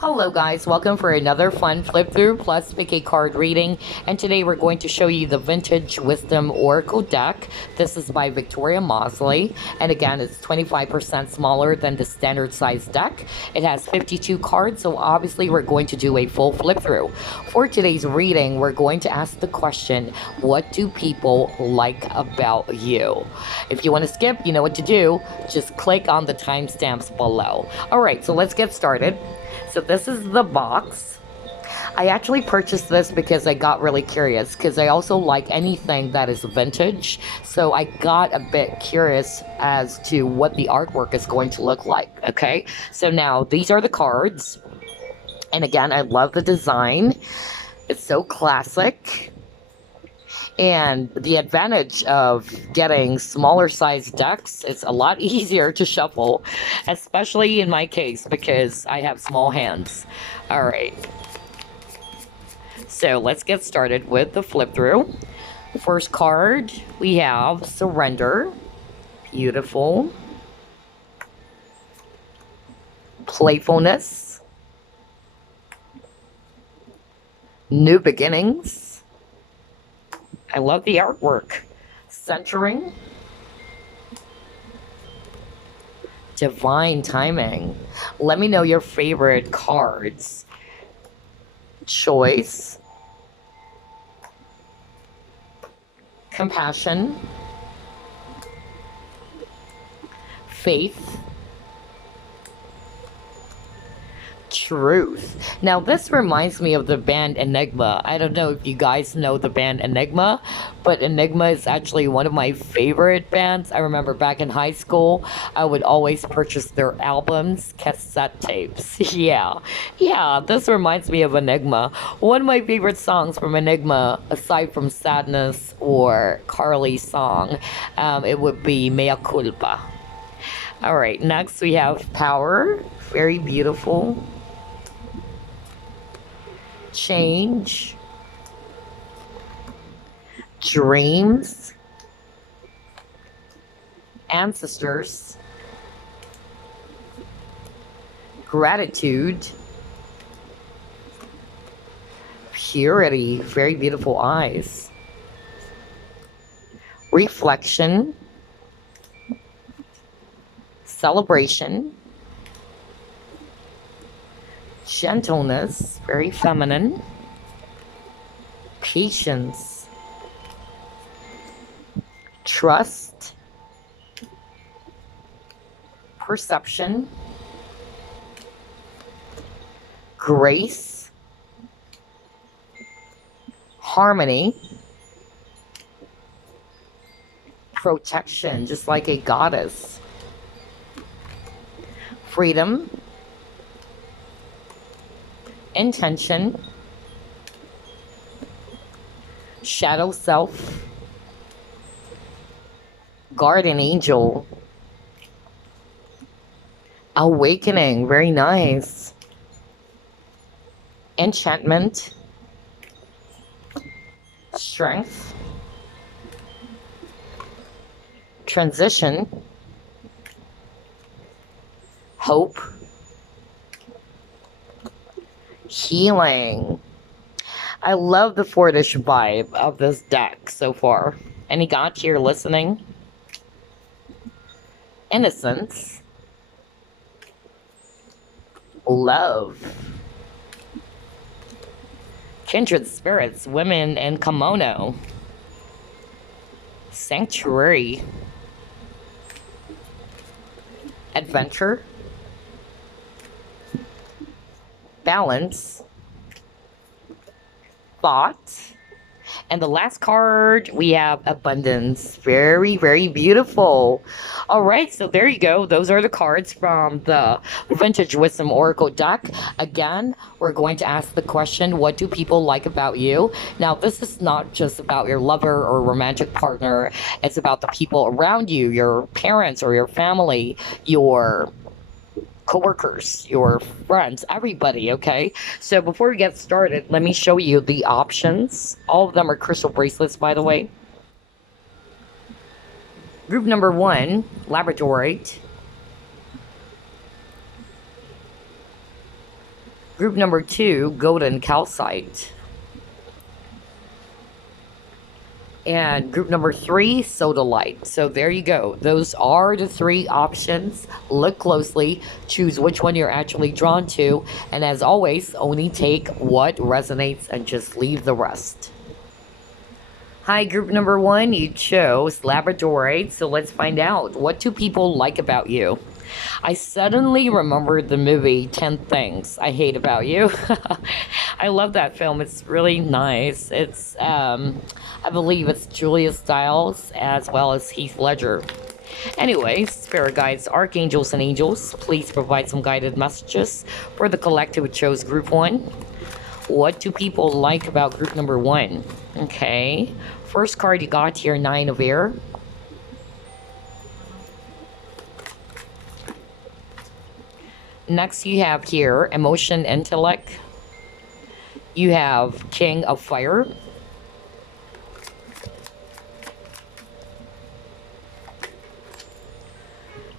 Hello guys, welcome for another fun flip through plus pick a card reading, and today we're going to show you the Vintage Wisdom Oracle deck. This is by Victoria Moseley, and again it's 25% smaller than the standard size deck. It has 52 cards, so obviously we're going to do a full flip through. For today's reading, we're going to ask the question, what do people like about you? If you want to skip, you know what to do, just click on the timestamps below. Alright, so let's get started. So this is the box. I actually purchased this because I got really curious, because I also like anything that is vintage. So I got a bit curious as to what the artwork is going to look like. Okay, so now these are the cards. And again, I love the design. It's so classic. And the advantage of getting smaller size decks, it's a lot easier to shuffle, especially in my case because I have small hands. All right. So let's get started with the flip through. First card, we have Surrender. Beautiful. Playfulness. New Beginnings. I love the artwork. Centering. Divine Timing. Let me know your favorite cards. Choice. Compassion. Faith. Truth. Now this reminds me of the band Enigma. I don't know if you guys know the band Enigma, but Enigma is actually one of my favorite bands. I remember back in high school, I would always purchase their albums, cassette tapes. Yeah, this reminds me of Enigma. One of my favorite songs from Enigma, aside from Sadness or Carly's song, it would be Mea Culpa. Alright, next we have Power. Very beautiful. Change. Dreams. Ancestors. Gratitude. Purity. Very beautiful eyes. Reflection. Celebration. Gentleness, very feminine. Patience. Trust. Perception. Grace. Harmony. Protection, just like a goddess. Freedom. Intention. Shadow self. Guardian angel. Awakening, very nice. Enchantment. Strength. Transition. Hope. Healing. I love the Fortish vibe of this deck so far. Any gods here listening? Innocence. Love. Kindred spirits, women in kimono. Sanctuary. Adventure. Balance. Thought. And the last card, we have Abundance. Very, very beautiful. All right, so there you go. Those are the cards from the Vintage Wisdom Oracle deck. Again, we're going to ask the question, what do people like about you? Now, this is not just about your lover or romantic partner. It's about the people around you, your parents or your family, your coworkers, your friends, everybody, okay? So before we get started, let me show you the options. All of them are crystal bracelets, by the way. Group number 1, Labradorite. Group number 2, golden calcite. And group number 3, Sodalite. So there you go. Those are the 3 options. Look closely, choose which one you're actually drawn to, and as always, only take what resonates and just leave the rest. Hi, group number 1, you chose Labradorite. So let's find out, what do people like about you? I suddenly remembered the movie 10 Things I Hate About You. I love that film. It's really nice. It's, I believe it's Julia Stiles as well as Heath Ledger. Anyways, spirit guides, archangels, and angels, please provide some guided messages for the collective who chose group 1. What do people like about group number 1? Okay. First card you got here, 9 of Air. Next, you have here emotion, intellect. You have King of Fire.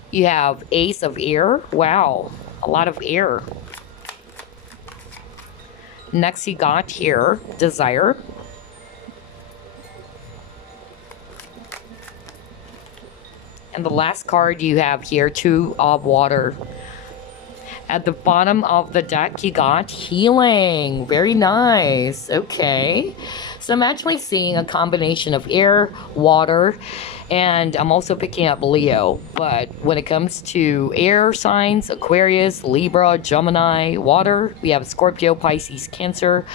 You have Ace of Air. Wow, a lot of air. Next, you got here Desire. And the last card you have here, 2 of Water. At the bottom of the deck, you got Healing. Very nice. Okay. So I'm actually seeing a combination of air, water, and I'm also picking up Leo. But when it comes to air signs, Aquarius, Libra, Gemini, water, we have Scorpio, Pisces, Cancer.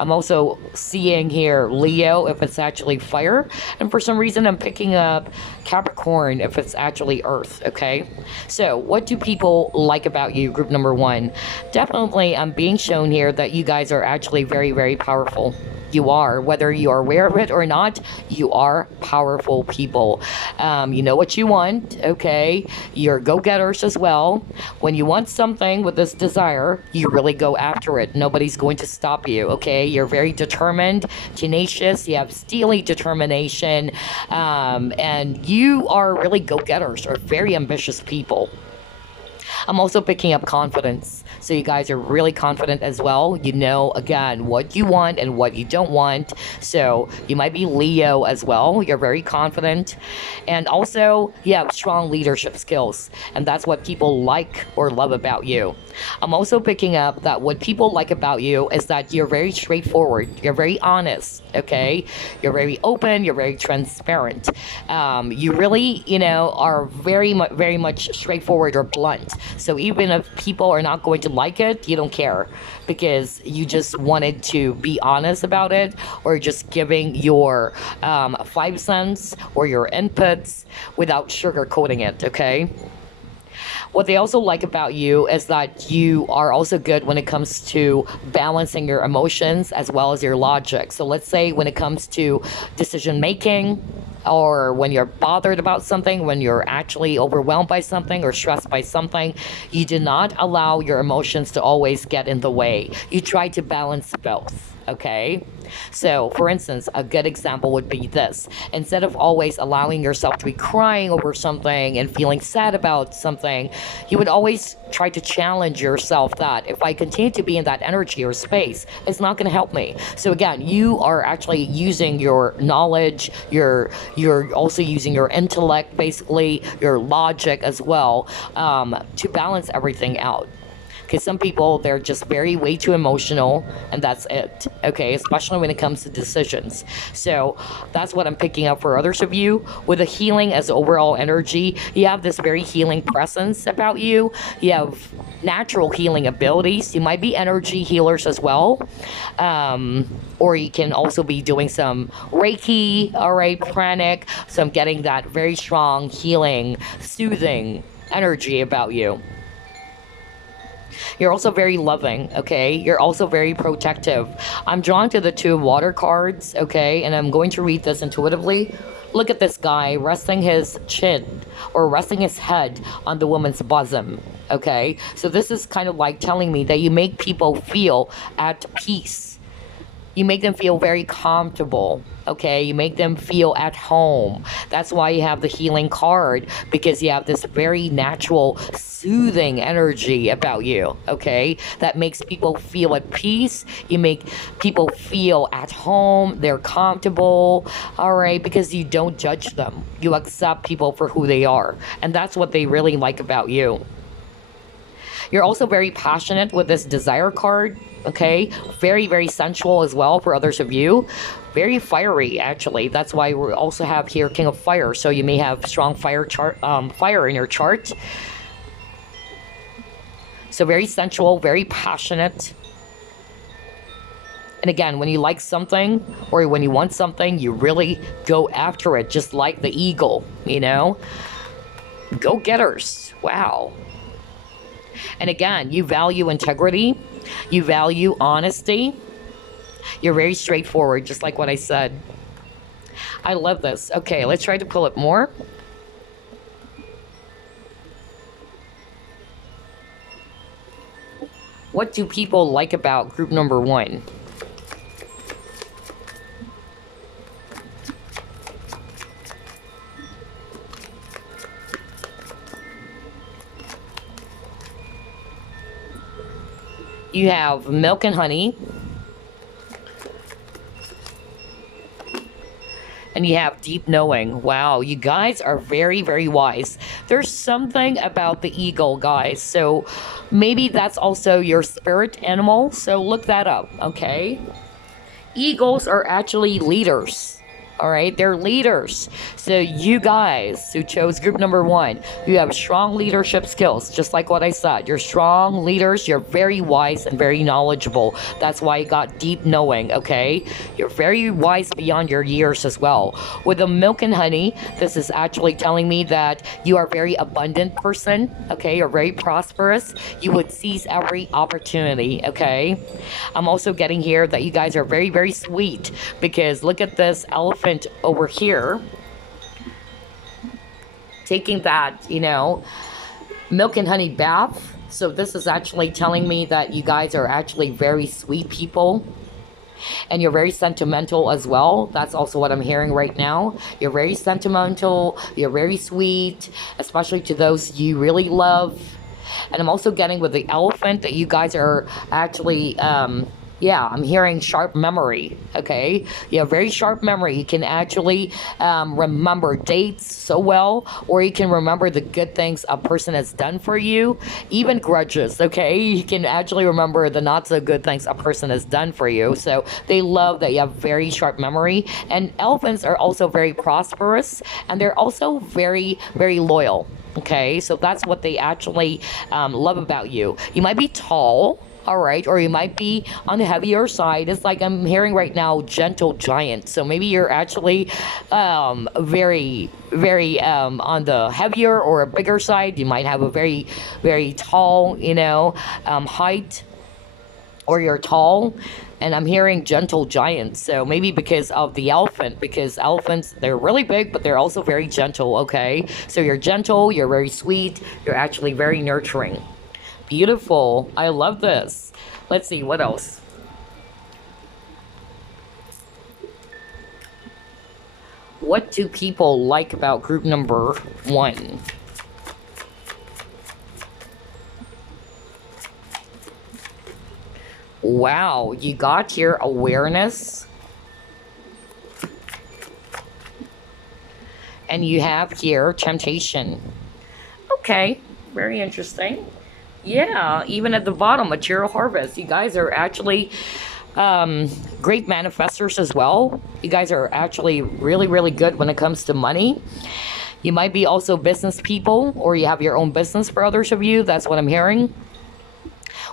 I'm also seeing here Leo if it's actually fire. And for some reason, I'm picking up Capricorn if it's actually earth, okay? So what do people like about you, group number 1? Definitely, I'm being shown here that you guys are actually very, very powerful. You are, whether you are aware of it or not, you are powerful people. You know what you want, okay? You're go-getters as well. When you want something with this desire, you really go after it. Nobody's going to stop you, okay? You're very determined, tenacious, you have steely determination, and you are really go-getters or very ambitious people. I'm also picking up confidence. So you guys are really confident as well. You know, again, what you want and what you don't want. So you might be Leo as well. You're very confident. And also, you have strong leadership skills. And that's what people like or love about you. I'm also picking up that what people like about you is that you're very straightforward. You're very honest, okay? You're very open. You're very transparent. You really, you know, are very much straightforward or blunt. So even if people are not going to like it, you don't care because you just wanted to be honest about it, or just giving your 5 cents or your inputs without sugarcoating it, okay? What they also like about you is that you are also good when it comes to balancing your emotions as well as your logic. So let's say when it comes to decision making, or when you're bothered about something, when you're actually overwhelmed by something or stressed by something, you do not allow your emotions to always get in the way. You try to balance both. Okay, so for instance, a good example would be this: instead of always allowing yourself to be crying over something and feeling sad about something, you would always try to challenge yourself that if I continue to be in that energy or space, it's not going to help me. So again, you are actually using your knowledge, you're also using your intellect, basically your logic as well, to balance everything out. Because some people, they're just way too emotional, and that's it, okay? Especially when it comes to decisions. So that's what I'm picking up for others of you. With the healing as overall energy, you have this very healing presence about you. You have natural healing abilities. You might be energy healers as well. Or you can also be doing some Reiki, all right, pranic. So I'm getting that very strong healing, soothing energy about you. You're also very loving, okay? You're also very protective. I'm drawn to the 2 water cards, okay? And I'm going to read this intuitively. Look at this guy resting his chin or resting his head on the woman's bosom, okay? So this is kind of like telling me that you make people feel at peace. You make them feel very comfortable, okay? You make them feel at home. That's why you have the healing card, because you have this very natural, soothing energy about you, okay? That makes people feel at peace. You make people feel at home. They're comfortable, all right? Because you don't judge them. You accept people for who they are. And that's what they really like about you. You're also very passionate with this desire card, okay? Very, very sensual as well for others of you. Very fiery, actually. That's why we also have here King of Fire. So you may have strong fire in your chart. So very sensual, very passionate. And again, when you like something or when you want something, you really go after it, just like the eagle, you know? Go-getters. Wow. And again, you value integrity, you value honesty, you're very straightforward, just like what I said. I love this. Okay, let's try to pull it more. What do people like about group number 1? You have milk and honey. And you have deep knowing. Wow, you guys are very, very wise. There's something about the eagle, guys. So maybe that's also your spirit animal. So look that up, okay? Eagles are actually leaders. All right, they're leaders. So you guys who chose group number 1, you have strong leadership skills, just like what I said. You're strong leaders. You're very wise and very knowledgeable. That's why you got deep knowing, okay? You're very wise beyond your years as well. With the milk and honey, this is actually telling me that you are a very abundant person, okay? You're very prosperous. You would seize every opportunity, okay? I'm also getting here that you guys are very, very sweet, because look at this elephant over here taking that, you know, milk and honey bath. So this is actually telling me that you guys are actually very sweet people, and you're very sentimental as well. That's also what I'm hearing right now. You're very sentimental, you're very sweet, especially to those you really love. And I'm also getting with the elephant that you guys are actually yeah, I'm hearing sharp memory, okay? You have very sharp memory. You can actually remember dates so well, or you can remember the good things a person has done for you, even grudges, okay? You can actually remember the not so good things a person has done for you. So they love that you have very sharp memory. And elephants are also very prosperous, and they're also very, very loyal, okay? So that's what they actually love about you. You might be tall, all right, or you might be on the heavier side. It's like I'm hearing right now, gentle giant. So maybe you're actually very, very on the heavier or a bigger side. You might have a very, very tall, you know, height, or you're tall. And I'm hearing gentle giant. So maybe because of the elephant, because elephants, they're really big, but they're also very gentle, okay? So you're gentle, you're very sweet, you're actually very nurturing. Beautiful. I love this. Let's see, what else? What do people like about group number 1? Wow, you got here awareness. And you have here temptation. Okay, very interesting. Yeah, even at the bottom, material harvest. You guys are actually great manifestors as well. You guys are actually really, really good when it comes to money. You might be also business people, or you have your own business for others of you. That's what I'm hearing.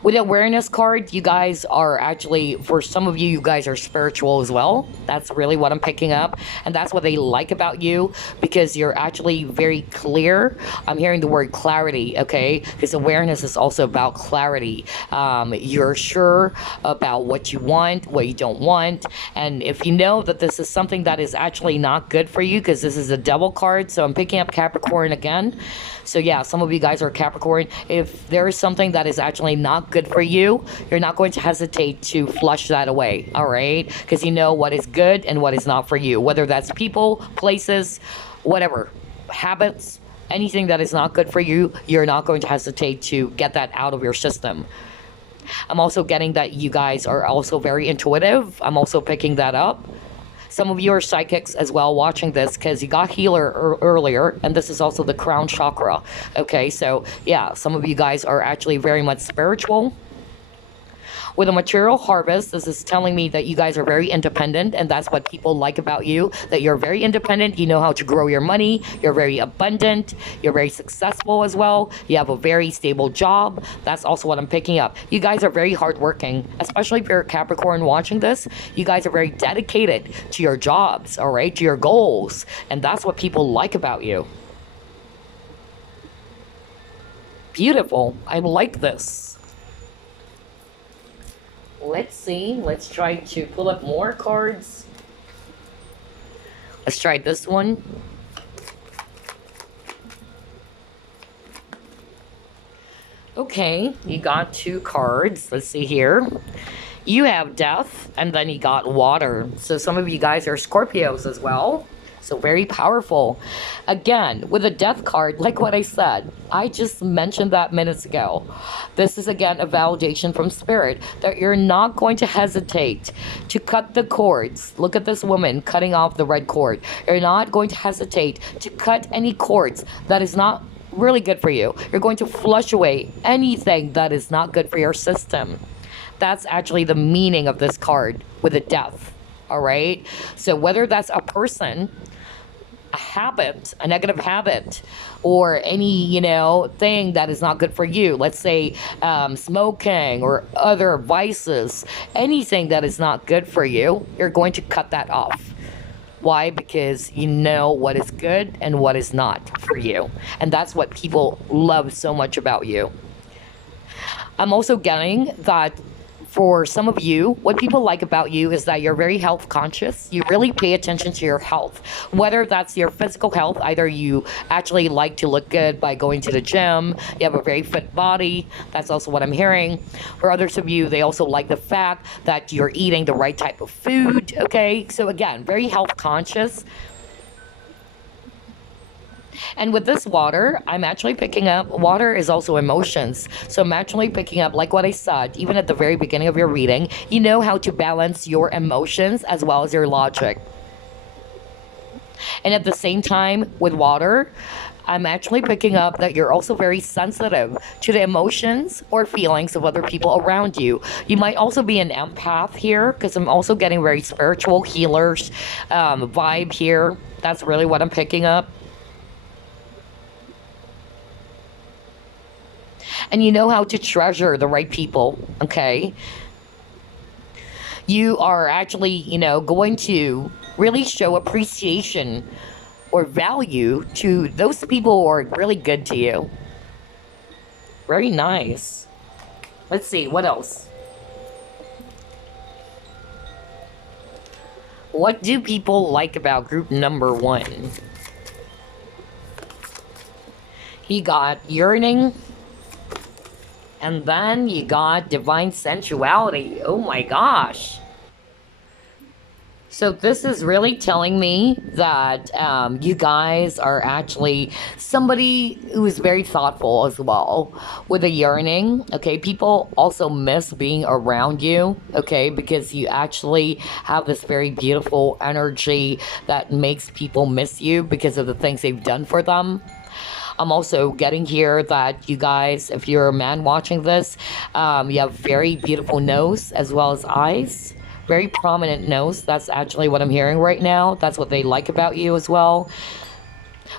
With the awareness card, you guys are actually, for some of you, you guys are spiritual as well. That's really what I'm picking up. And that's what they like about you, because you're actually very clear. I'm hearing the word clarity, okay? Because awareness is also about clarity. You're sure about what you want, what you don't want. And if you know that this is something that is actually not good for you, because this is a devil card, so I'm picking up Capricorn again. So yeah, some of you guys are Capricorn. If there is something that is actually not good for you, you're not going to hesitate to flush that away, all right? Because you know what is good and what is not for you, whether that's people, places, whatever, habits, anything that is not good for you, you're not going to hesitate to get that out of your system. I'm also getting that you guys are also very intuitive. I'm also picking that up. Some of you are psychics as well watching this, because you got healer earlier, and this is also the crown chakra. Okay, so yeah, some of you guys are actually very much spiritual. With a material harvest, this is telling me that you guys are very independent, and that's what people like about you, that you're very independent, you know how to grow your money, you're very abundant, you're very successful as well, you have a very stable job. That's also what I'm picking up. You guys are very hardworking, especially if you're a Capricorn watching this. You guys are very dedicated to your jobs, all right, to your goals, and that's what people like about you. Beautiful. I like this. Let's see. Let's try to pull up more cards. Let's try this one. Okay, you got 2 cards. Let's see here. You have death, and then you got water. So some of you guys are Scorpios as well. So very powerful. Again, with a death card, like what I said, I just mentioned that minutes ago. This is again a validation from spirit that you're not going to hesitate to cut the cords. Look at this woman cutting off the red cord. You're not going to hesitate to cut any cords that is not really good for you. You're going to flush away anything that is not good for your system. That's actually the meaning of this card with a death. All right. So whether that's a person, a habit, a negative habit, or any, thing that is not good for you. Let's say smoking or other vices, anything that is not good for you, you're going to cut that off. Why? Because you know what is good and what is not for you. And that's what people love so much about you. I'm also getting that for some of you, what people like about you is that you're very health conscious. You really pay attention to your health, whether that's your physical health. Either you actually like to look good by going to the gym, you have a very fit body. That's also what I'm hearing. For others of you, they also like the fact that you're eating the right type of food. Okay, so again, very health conscious. And with this water, I'm actually picking up, water is also emotions. So I'm actually picking up, like what I said, even at the very beginning of your reading, you know how to balance your emotions as well as your logic. And at the same time, with water, I'm actually picking up that you're also very sensitive to the emotions or feelings of other people around you. You might also be an empath here, because I'm also getting very spiritual healers vibe here. That's really what I'm picking up. And you know how to treasure the right people, okay? You are actually, going to really show appreciation or value to those people who are really good to you. Very nice. Let's see, what else? What do people like about group number 1? He got yearning. And then you got divine sensuality. Oh my gosh. So this is really telling me that you guys are actually somebody who is very thoughtful as well. With a yearning, okay, people also miss being around you, okay, because you actually have this very beautiful energy that makes people miss you because of the things they've done for them. I'm also getting here that you guys, if you're a man watching this, you have very beautiful nose as well as eyes. Very prominent nose. That's actually what I'm hearing right now. That's what they like about you as well.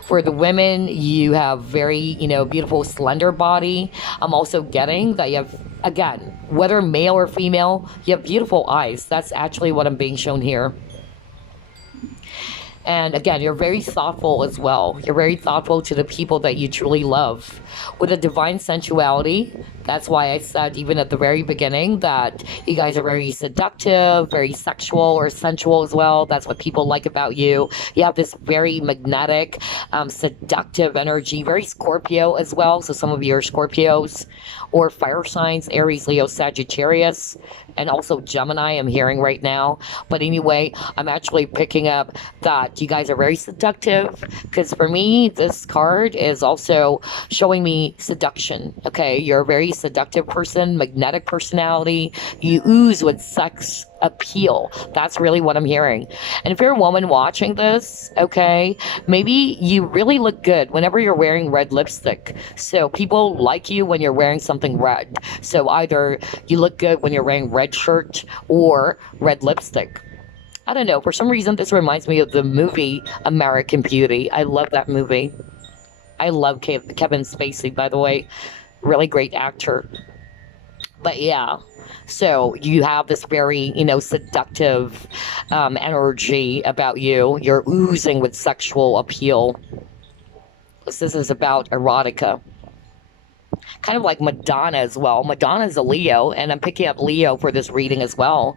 For the women, you have very, beautiful slender body. I'm also getting that you have, again, whether male or female, you have beautiful eyes. That's actually what I'm being shown here. And again, you're very thoughtful as well. You're very thoughtful to the people that you truly love. With a divine sensuality, That's why I said even at the very beginning that you guys are very seductive, very sexual or sensual as well. That's what people like about you. You have this very magnetic, seductive energy, very Scorpio as well. So some of you are Scorpios or fire signs, Aries, Leo, Sagittarius, and also Gemini, I'm hearing right now. But anyway, I'm actually picking up that you guys are very seductive, because for me, this card is also showing me seduction. Okay, you're a very seductive person, magnetic personality. You ooze with sex appeal. That's really what I'm hearing. And if you're a woman watching this, okay, maybe you really look good whenever you're wearing red lipstick. So people like you when you're wearing something red. So either you look good when you're wearing red shirt or red lipstick. I don't know, for some reason this reminds me of the movie American Beauty. I love that movie. I love Kevin Spacey, by the way. Really great actor. But yeah, so you have this very, seductive energy about you. You're oozing with sexual appeal. This is about erotica. Kind of like Madonna as well. Madonna's a Leo, and I'm picking up Leo for this reading as well.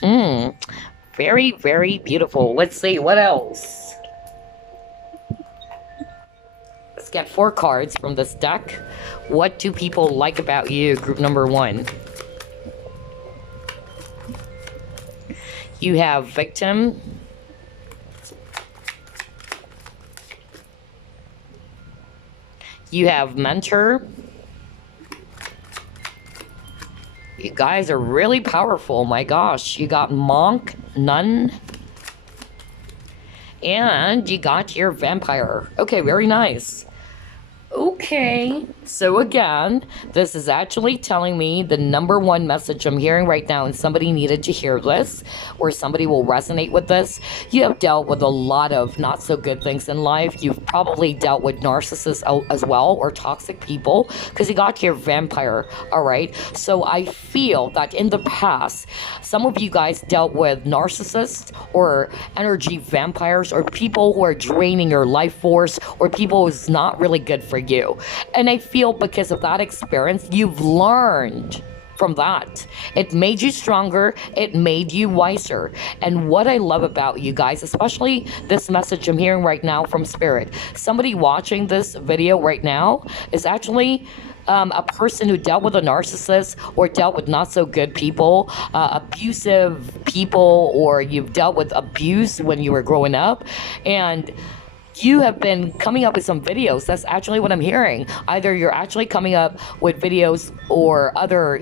Very, very beautiful. Let's see, what else? Let's get 4 cards from this deck. What do people like about you? Group number 1. You have victim. You have mentor. You guys are really powerful. My gosh. You got monk, nun, and you got your vampire. Okay, very nice. Okay, so again, this is actually telling me the number 1 message I'm hearing right now, and somebody needed to hear this, or somebody will resonate with this. You have dealt with a lot of not so good things in life. You've probably dealt with narcissists as well, or toxic people, because you got your vampire, all right? So I feel that in the past, some of you guys dealt with narcissists or energy vampires, or people who are draining your life force, or people who's not really good for you. And I feel because of that experience, you've learned from that. It made you stronger. It made you wiser. And what I love about you guys, especially this message I'm hearing right now from Spirit, somebody watching this video right now is actually a person who dealt with a narcissist, or dealt with not so good people, abusive people, or you've dealt with abuse when you were growing up, and you have been coming up with some videos. That's actually what I'm hearing. Either you're actually coming up with videos or other,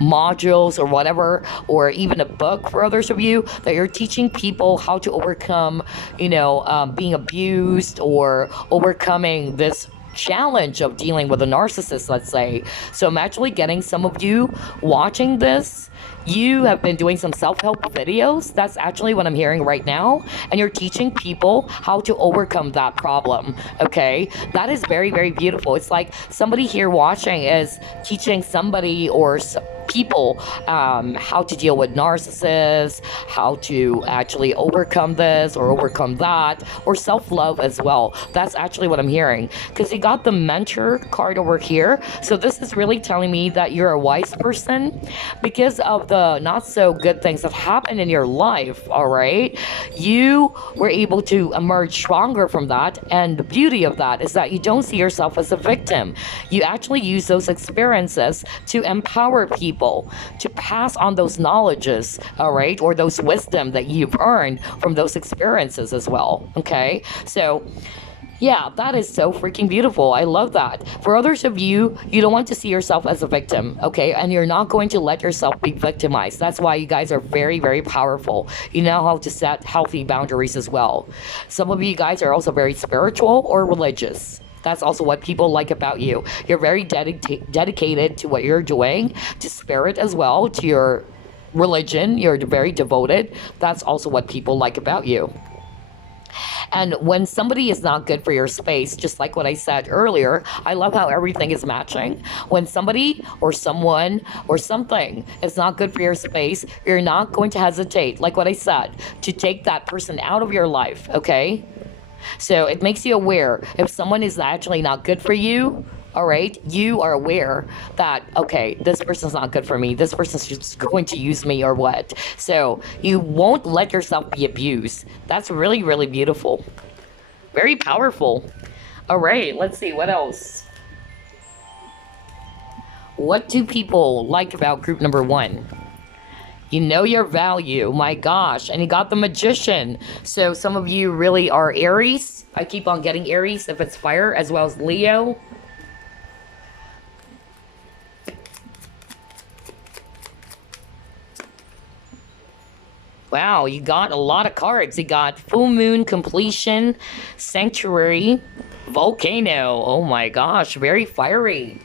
modules or whatever, or even a book for others of you, that you're teaching people how to overcome, being abused, or overcoming this challenge of dealing with a narcissist, let's say. So I'm actually getting some of you watching this. You have been doing some self-help videos. That's actually what I'm hearing right now. And you're teaching people how to overcome that problem, okay? That is very, very beautiful. It's like somebody here watching is teaching somebody or people how to deal with narcissists, how to actually overcome this or overcome that, or self-love as well. That's actually what I'm hearing. Because you got the mentor card over here. So this is really telling me that you're a wise person because of the not so good things that happened in your life, all right? You were able to emerge stronger from that, and the beauty of that is that you don't see yourself as a victim. You actually use those experiences to empower people, to pass on those knowledges, all right, or those wisdom that you've earned from those experiences as well, okay? So yeah, that is so freaking beautiful. I love that. For others of you, you don't want to see yourself as a victim, okay? And you're not going to let yourself be victimized. That's why you guys are very, very powerful. You know how to set healthy boundaries as well. Some of you guys are also very spiritual or religious. That's also what people like about you. You're very dedicated to what you're doing, to spirit as well, to your religion. You're very devoted. That's also what people like about you. And when somebody is not good for your space, just like what I said earlier, I love how everything is matching. When somebody or someone or something is not good for your space, you're not going to hesitate, like what I said, to take that person out of your life, okay? So it makes you aware if someone is actually not good for you, All right, you are aware that, okay, this person's not good for me, this person's just going to use me or what. So you won't let yourself be abused. That's really, really beautiful. Very powerful. All right, let's see what else. What do people like about group number 1? You know your value. My gosh. And you got the Magician. So some of you really are Aries. I keep on getting Aries if it's fire, as well as Leo. Wow, you got a lot of cards. You got Full Moon, Completion, Sanctuary, Volcano. Oh my gosh, very fiery.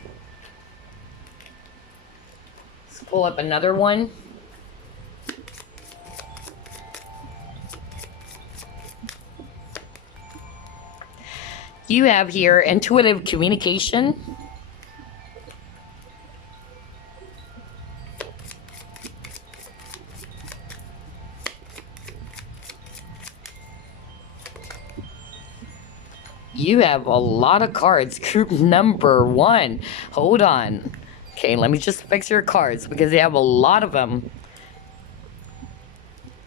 Let's pull up another one. You have here Intuitive Communication. You have a lot of cards. Group number 1. Hold on. Okay, let me just fix your cards because they have a lot of them.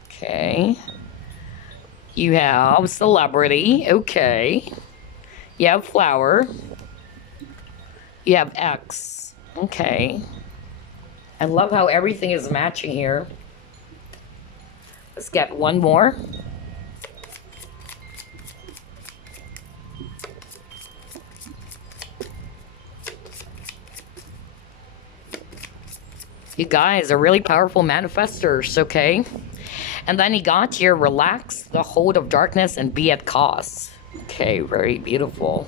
Okay. You have Celebrity. Okay. You have Flower. You have X. Okay. I love how everything is matching here. Let's get one more. You guys are really powerful manifestors, okay? And then you got your Relax the hold of darkness and be at cost. Okay, very beautiful.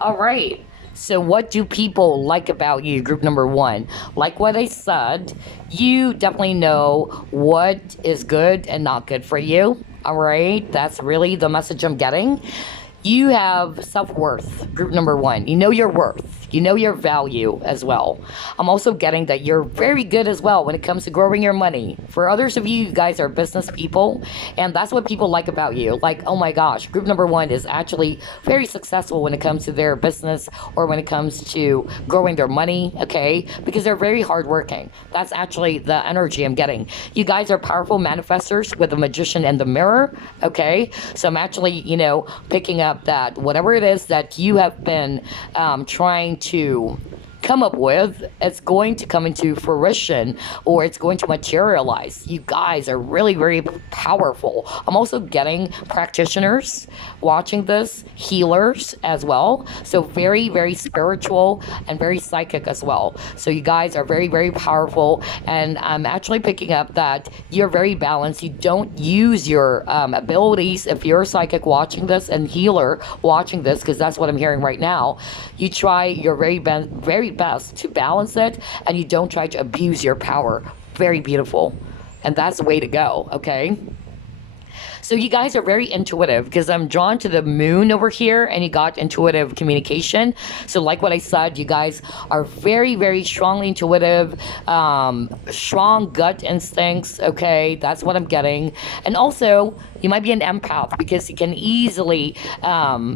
All right. So what do people like about you, group number 1? Like what I said, you definitely know what is good and not good for you. All right. That's really the message I'm getting. You have self-worth, group number 1. You know your worth. You know your value as well. I'm also getting that you're very good as well when it comes to growing your money. For others of you, you guys are business people, and that's what people like about you. Like, oh my gosh, group number 1 is actually very successful when it comes to their business or when it comes to growing their money, okay? Because they're very hardworking. That's actually the energy I'm getting. You guys are powerful manifestors with the Magician and the Mirror, okay? So I'm actually, you know, picking up that whatever it is that you have been trying to come up with, it's going to come into fruition or it's going to materialize. You guys are really, very powerful. I'm also getting practitioners watching this, healers as well. So very, very spiritual and very psychic as well. So you guys are very, very powerful. And I'm actually picking up that you're very balanced. You don't use your abilities. If you're a psychic watching this and healer watching this, because that's what I'm hearing right now, you try your very best to balance it, and you don't try to abuse your power. Very beautiful. And that's the way to go, okay? So you guys are very intuitive because I'm drawn to the moon over here, and you got intuitive communication. So like what I said, you guys are very, very strongly intuitive, strong gut instincts, okay? That's what I'm getting. And also, you might be an empath because you can easily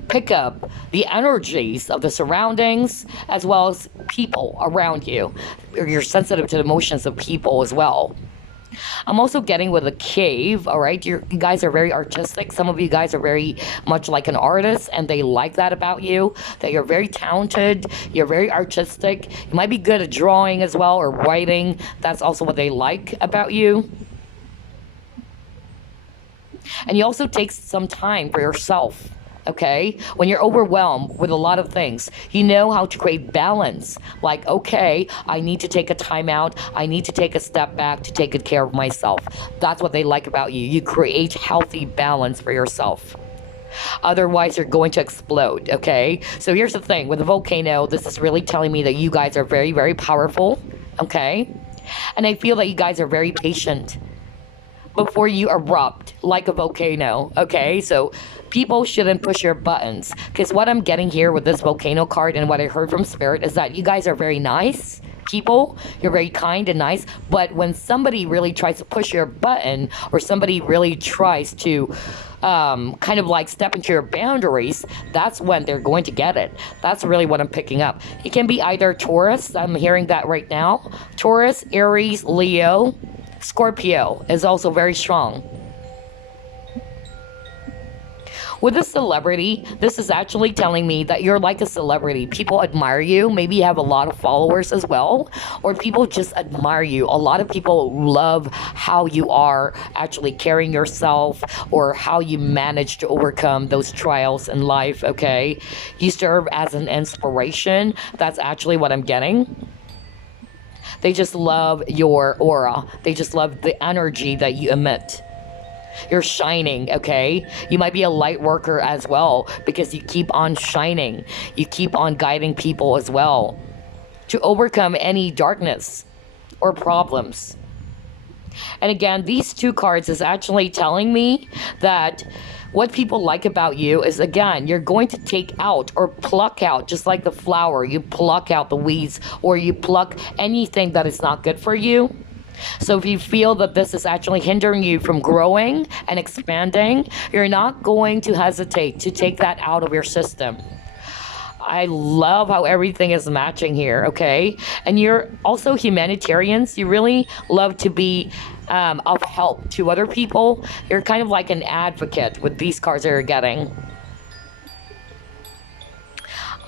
pick up the energies of the surroundings as well as people around you. You're sensitive to the emotions of people as well. I'm also getting with a cave, all right? You guys are very artistic. Some of you guys are very much like an artist, and they like that about you, that you're very talented, you're very artistic. You might be good at drawing as well or writing. That's also what they like about you. And you also take some time for yourself. Okay, when you're overwhelmed with a lot of things, you know how to create balance. Like, okay, I need to take a time out. I need to take a step back to take good care of myself. That's what they like about you. You create healthy balance for yourself. Otherwise, you're going to explode, okay? So here's the thing. With the volcano, this is really telling me that you guys are very, very powerful, okay? And I feel that you guys are very patient before you erupt like a volcano, okay? So people shouldn't push your buttons, because what I'm getting here with this volcano card and what I heard from Spirit is that you guys are very nice people. You're very kind and nice, but when somebody really tries to push your button or somebody really tries to kind of like step into your boundaries, that's when they're going to get it. That's really what I'm picking up. It can be either Taurus, I'm hearing that right now. Taurus, Aries, Leo, Scorpio is also very strong. With a celebrity, this is actually telling me that you're like a celebrity. People admire you. Maybe you have a lot of followers as well, or people just admire you. A lot of people love how you are actually carrying yourself or how you manage to overcome those trials in life, okay? You serve as an inspiration. That's actually what I'm getting. They just love your aura. They just love the energy that you emit. You're shining, okay? You might be a light worker as well because you keep on shining. You keep on guiding people as well to overcome any darkness or problems. And again, these two cards is actually telling me that what people like about you is, again, you're going to take out or pluck out, just like the flower. You pluck out the weeds or you pluck anything that is not good for you. So if you feel that this is actually hindering you from growing and expanding, you're not going to hesitate to take that out of your system. I love how everything is matching here, okay? And you're also humanitarians. You really love to be of help to other people. You're kind of like an advocate with these cards that you're getting.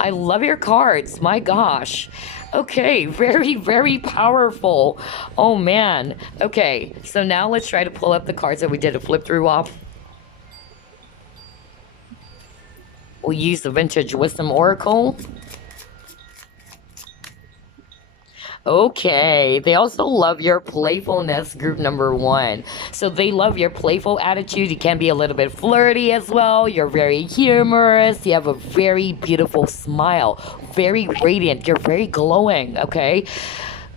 I love your cards. My gosh. Okay, very, very powerful. Oh, man. Okay, so now let's try to pull up the cards that we did a flip through off. We'll use the Vintage Wisdom Oracle. Okay, they also love your playfulness, group number 1. So they love your playful attitude. You can be a little bit flirty as well. You're very humorous. You have a very beautiful smile. Very radiant. You're very glowing, okay?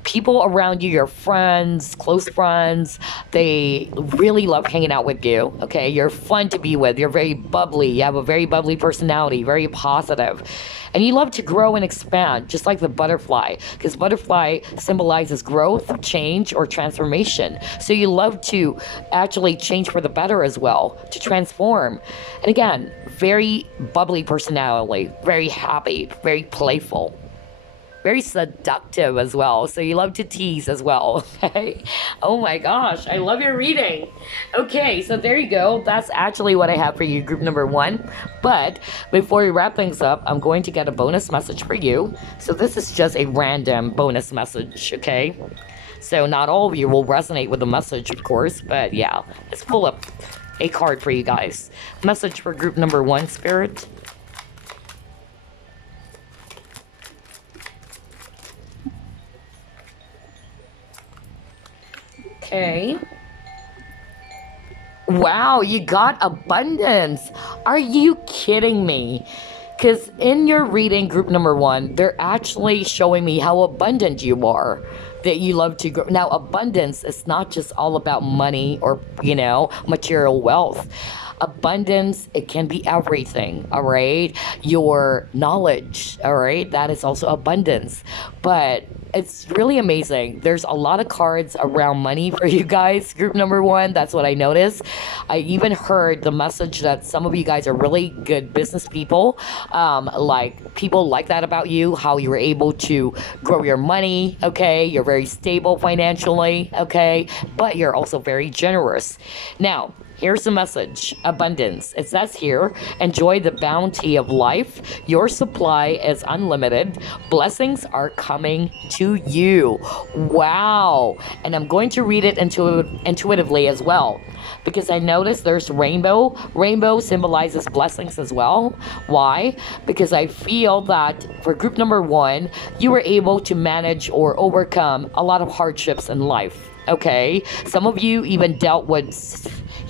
People around you, your friends, close friends, they really love hanging out with you, okay? You're fun to be with. You're very bubbly. You have a very bubbly personality, very positive. And you love to grow and expand, just like the butterfly, because butterfly symbolizes growth, change, or transformation. So you love to actually change for the better as well, to transform. And again, very bubbly personality, very happy, very playful. Very seductive as well. So you love to tease as well. Okay. Oh my gosh. I love your reading. Okay. So there you go. That's actually what I have for you, group number 1. But before we wrap things up, I'm going to get a bonus message for you. So this is just a random bonus message. Okay. So not all of you will resonate with the message, of course. But yeah, let's pull up a card for you guys. Message for group number 1, Spirit. Okay. Wow, you got abundance. Are you kidding me? Because in your reading, group number 1, they're actually showing me how abundant you are, that you love to grow. Now, abundance is not just all about money or, material wealth. Abundance, it can be everything, all right? Your knowledge, all right? That is also abundance. But it's really amazing. There's a lot of cards around money for you guys, group number 1. That's what I noticed. I even heard the message that some of you guys are really good business people. Like people like that about you, how you were able to grow your money, okay? You're very stable financially, okay? But you're also very generous. Now, here's the message. Abundance. It says here, enjoy the bounty of life. Your supply is unlimited. Blessings are coming to you. Wow. And I'm going to read it intuitively as well, because I noticed there's rainbow. Rainbow symbolizes blessings as well. Why? Because I feel that for group number 1, you were able to manage or overcome a lot of hardships in life. Okay? Some of you even dealt with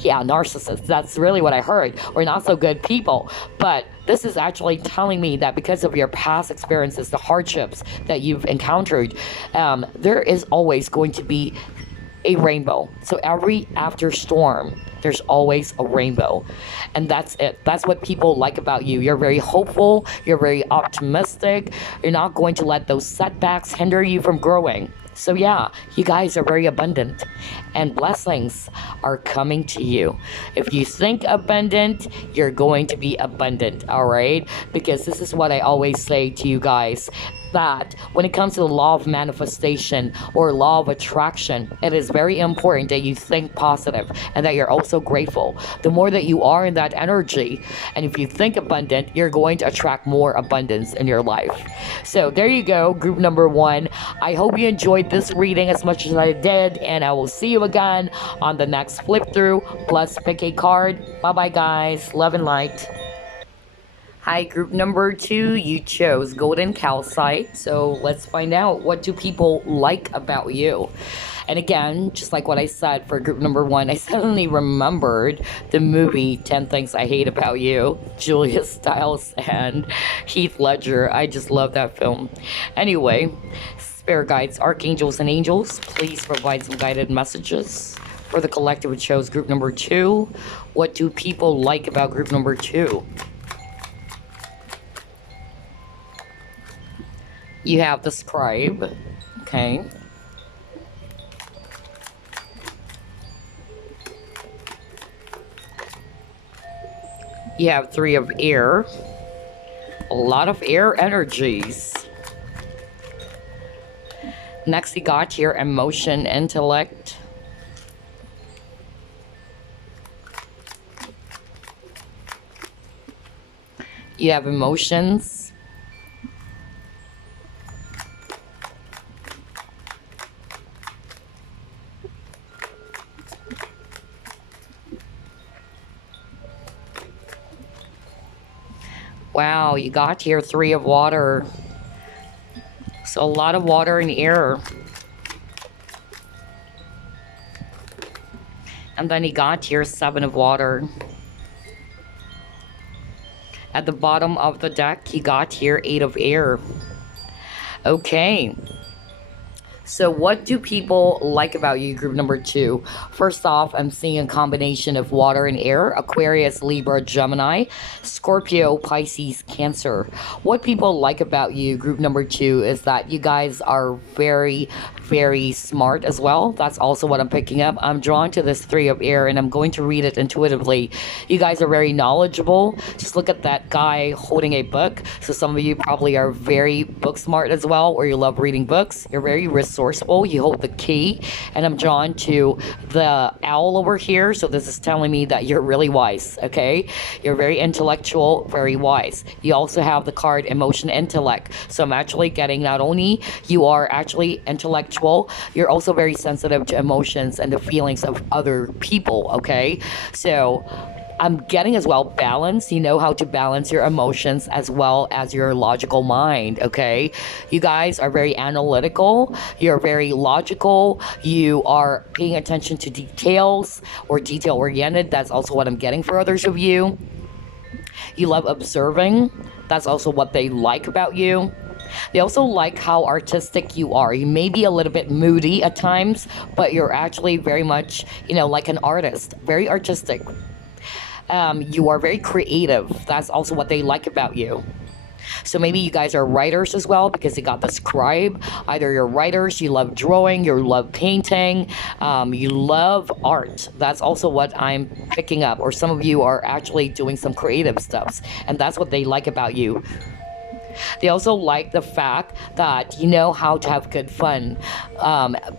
narcissists. That's really what I heard. Or not so good people. But this is actually telling me that because of your past experiences, the hardships that you've encountered, there is always going to be a rainbow. So every after storm, there's always a rainbow. And that's it. That's what people like about you. You're very hopeful. You're very optimistic. You're not going to let those setbacks hinder you from growing. So yeah, you guys are very abundant and blessings are coming to you. If you think abundant, you're going to be abundant, all right? Because this is what I always say to you guys, that when it comes to the law of manifestation or law of attraction, it is very important that you think positive and that you're also grateful. The more that you are in that energy, and if you think abundant, you're going to attract more abundance in your life. So there you go, group number 1. I hope you enjoyed this reading as much as I did, and I will see you again on the next flip through plus pick a card. Bye bye guys, love and light. Hi, group number 2, you chose golden calcite. So let's find out, what do people like about you? And again, just like what I said for group number 1, I suddenly remembered the movie 10 Things I Hate About You, Julia Stiles and Heath Ledger. I just love that film. Anyway, spirit guides, archangels, and angels, please provide some guided messages for the collective which chose group number 2. What do people like about group number 2? You have the scribe, okay. You have 3 of air, a lot of air energies. Next, you got your emotion, intellect. You have emotions. Wow, you got here 3 of water. So a lot of water and air. And then you got here 7 of water. At the bottom of the deck, you got here 8 of air. Okay. So what do people like about you, group number 2? First off, I'm seeing a combination of water and air, Aquarius, Libra, Gemini, Scorpio, Pisces, Cancer. What people like about you, group number 2, is that you guys are very, very smart as well. That's also what I'm picking up. I'm drawn to this 3 of air, and I'm going to read it intuitively. You guys are very knowledgeable. Just look at that guy holding a book. So some of you probably are very book smart as well, or you love reading books. You're very resourceful. You hold the key, and I'm drawn to the owl over here. So this is telling me that you're really wise, okay? You're very intellectual, very wise. You also have the card emotion, intellect. So I'm actually getting not only you are actually intellectual, you're also very sensitive to emotions and the feelings of other people, okay? So I'm getting as well balance. You know how to balance your emotions as well as your logical mind, okay? You guys are very analytical. You're very logical. You are paying attention to details or detail oriented. That's also what I'm getting for others of you. You love observing. That's also what they like about you. They also like how artistic you are. You may be a little bit moody at times, but you're actually very much, you know, like an artist, very artistic. You are very creative. That's also what they like about you. So maybe you guys are writers as well, because you got the scribe. Either you're writers, you love drawing, you love painting, you love art. That's also what I'm picking up. Or some of you are actually doing some creative stuff, and that's what they like about you. They also like the fact that you know how to have good fun.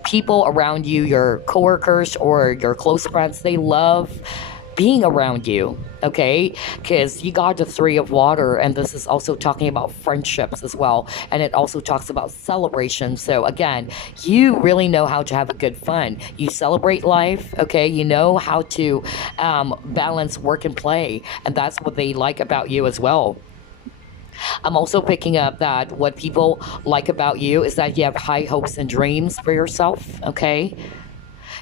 People around you, your coworkers or your close friends, they love being around you, okay? Because you got the 3 of water, and this is also talking about friendships as well, and it also talks about celebration. So again, you really know how to have a good fun. You celebrate life, okay? You know how to balance work and play, and that's what they like about you as well. I'm also picking up that what people like about you is that you have high hopes and dreams for yourself, okay?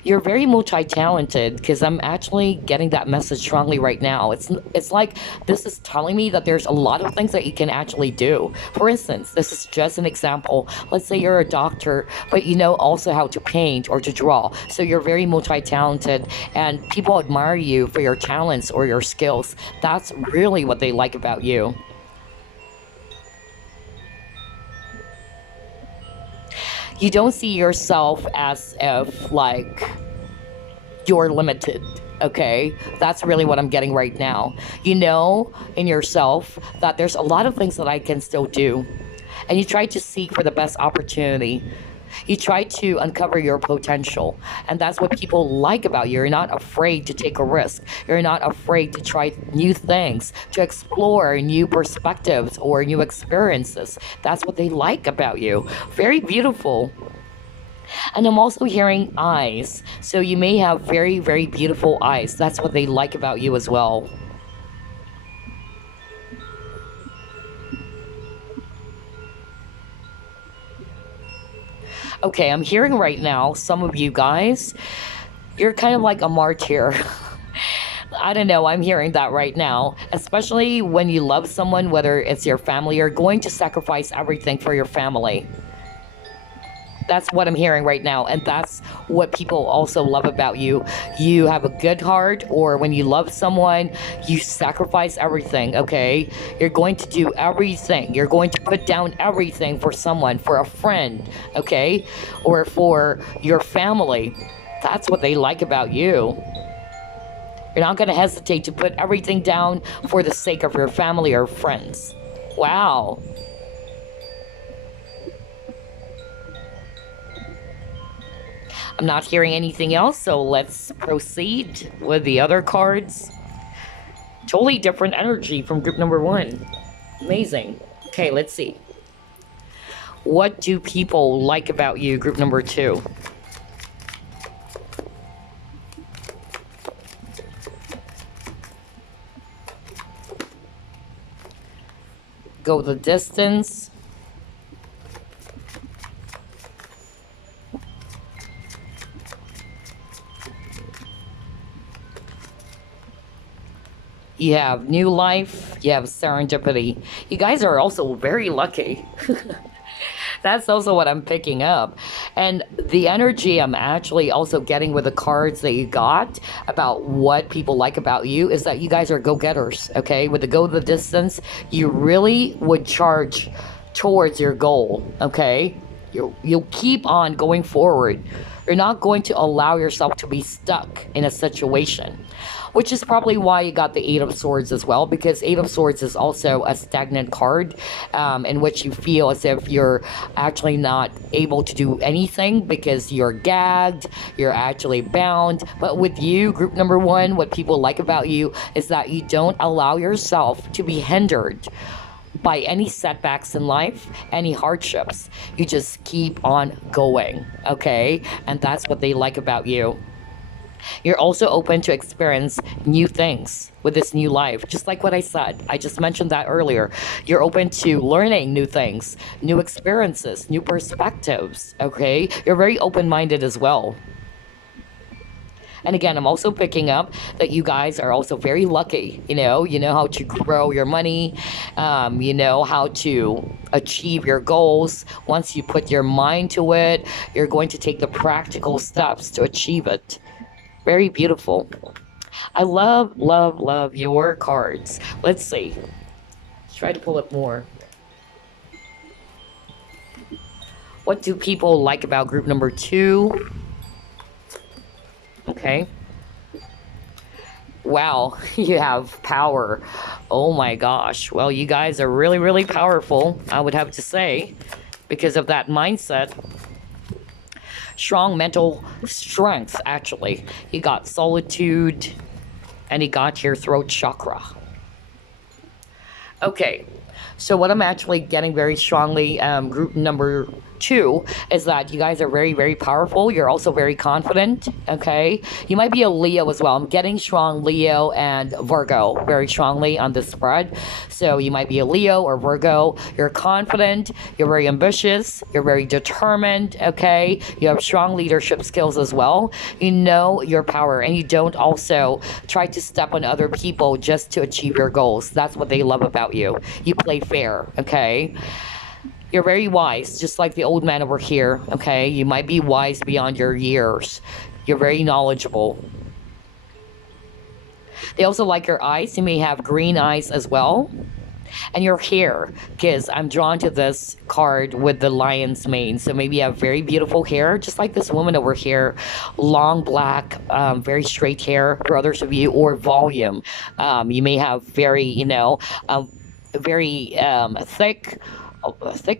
You're very multi-talented, because I'm actually getting that message strongly right now. It's like this is telling me that there's a lot of things that you can actually do. For instance, this is just an example. Let's say you're a doctor, but you know also how to paint or to draw. So you're very multi-talented, and people admire you for your talents or your skills. That's really what they like about you. You don't see yourself as if like you're limited. Okay, that's really what I'm getting right now. You know in yourself that there's a lot of things that I can still do, and you try to seek for the best opportunity. You try to uncover your potential, and that's what people like about you. You're not afraid to take a risk. You're not afraid to try new things, to explore new perspectives or new experiences. That's what they like about you. Very beautiful. And I'm also hearing eyes. So you may have very, very beautiful eyes. That's what they like about you as well. Okay, I'm hearing right now, some of you guys, you're kind of like a martyr. I don't know, I'm hearing that right now. Especially when you love someone, whether it's your family, you're going to sacrifice everything for your family. That's what I'm hearing right now, and that's what people also love about you. You have a good heart, or when you love someone, you sacrifice everything, okay? You're going to do everything. You're going to put down everything for someone, for a friend, okay? Or for your family. That's what they like about you. You're not going to hesitate to put everything down for the sake of your family or friends. Wow. I'm not hearing anything else, so let's proceed with the other cards. Totally different energy from group number 1. Amazing. Okay, let's see. What do people like about you, group number 2? Go the distance. You have new life, you have serendipity. You guys are also very lucky. That's also what I'm picking up. And the energy I'm actually also getting with the cards that you got about what people like about you is that you guys are go-getters, okay? With the go the distance, you really would charge towards your goal, okay? You'll keep on going forward. You're not going to allow yourself to be stuck in a situation, which is probably why you got the Eight of Swords as well, because Eight of Swords is also a stagnant card in which you feel as if you're actually not able to do anything because you're gagged, you're actually bound. But with you, group number 1, what people like about you is that you don't allow yourself to be hindered by any setbacks in life, any hardships. You just keep on going, okay? And that's what they like about you. You're also open to experience new things with this new life. Just like what I said, I just mentioned that earlier. You're open to learning new things, new experiences, new perspectives, okay? You're very open-minded as well. And again, I'm also picking up that you guys are also very lucky. You know how to grow your money. You know how to achieve your goals. Once you put your mind to it, you're going to take the practical steps to achieve it. Very beautiful. I love, love, love your cards. Let's see. Let's try to pull up more. What do people like about group number 2? Okay. Wow, you have power. Oh my gosh. Well, you guys are really, really powerful, I would have to say, because of that mindset. Strong mental strength, actually. You got solitude, and you got your throat chakra. Okay, so what I'm actually getting very strongly, group number 2, is that you guys are very, very powerful. You're also very confident, okay? You might be a Leo as well. I'm getting strong Leo and Virgo very strongly on this spread. So you might be a Leo or Virgo. You're confident. You're very ambitious. You're very determined, okay? You have strong leadership skills as well. You know your power, and you don't also try to step on other people just to achieve your goals. That's what they love about you. You play fair, okay? You're very wise, just like the old man over here, okay? You might be wise beyond your years. You're very knowledgeable. They also like your eyes. You may have green eyes as well. And your hair, because I'm drawn to this card with the lion's mane. So maybe you have very beautiful hair, just like this woman over here, long black, very straight hair for others of you, or volume. You may have very, very thick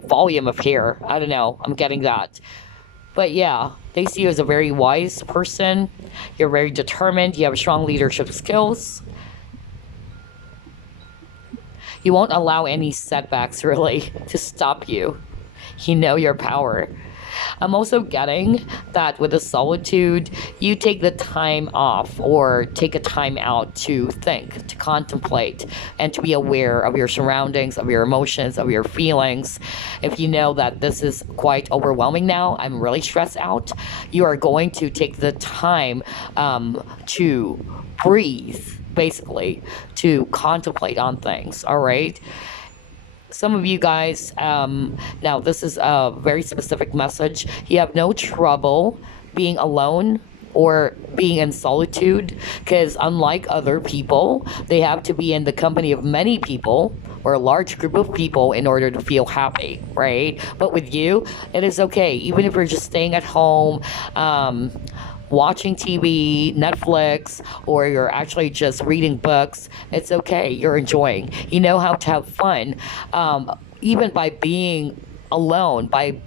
volume of hair. I don't know. I'm getting that. But yeah, they see you as a very wise person. You're very determined. You have strong leadership skills. You won't allow any setbacks really to stop you. You know your power. I'm also getting that with the solitude, you take the time off or take a time out to think, to contemplate, and to be aware of your surroundings, of your emotions, of your feelings. If you know that this is quite overwhelming now, I'm really stressed out, you are going to take the time to breathe, basically, to contemplate on things, all right? Some of you guys, now this is a very specific message. You have no trouble being alone or being in solitude, because unlike other people, they have to be in the company of many people or a large group of people in order to feel happy, right? But with you, it is okay. Even if you're just staying at home, watching TV, Netflix, or you're actually just reading books, it's okay. You're enjoying. You know how to have fun, even by being alone, by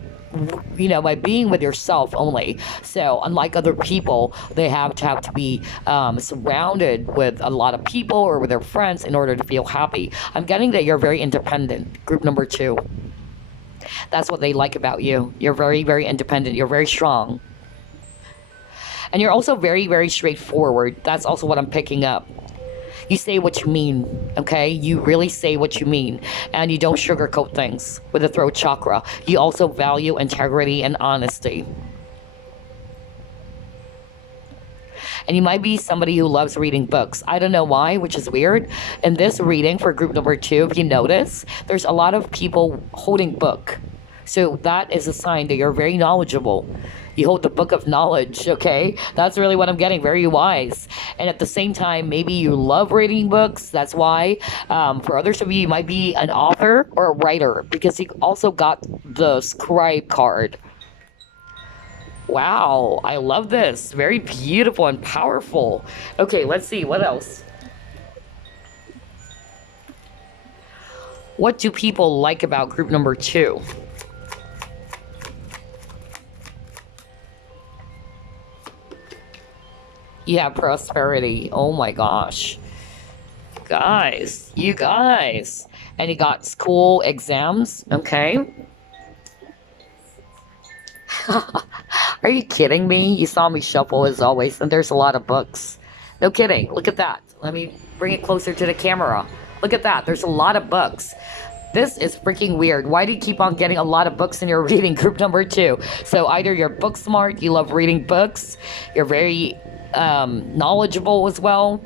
being with yourself only. So unlike other people, they have to be surrounded with a lot of people or with their friends in order to feel happy. I'm getting that you're very independent. Group number 2. That's what they like about you. You're very, very independent. You're very strong. And you're also very, very straightforward. That's also what I'm picking up. You say what you mean, okay? You really say what you mean. And you don't sugarcoat things with the throat chakra. You also value integrity and honesty. And you might be somebody who loves reading books. I don't know why, which is weird. In this reading for group number 2, if you notice, there's a lot of people holding book. So that is a sign that you're very knowledgeable. You hold the book of knowledge, okay? That's really what I'm getting, very wise. And at the same time, maybe you love reading books. That's why. For others of you, you might be an author or a writer, because you also got the scribe card. Wow, I love this. Very beautiful and powerful. Okay, let's see, what else? What do people like about group number 2? You have prosperity. Oh my gosh. Guys, you guys. And you got school exams, okay? Are you kidding me? You saw me shuffle as always, and there's a lot of books. No kidding. Look at that. Let me bring it closer to the camera. Look at that. There's a lot of books. This is freaking weird. Why do you keep on getting a lot of books in your reading group number 2? So either you're book smart, you love reading books, you're very knowledgeable as well.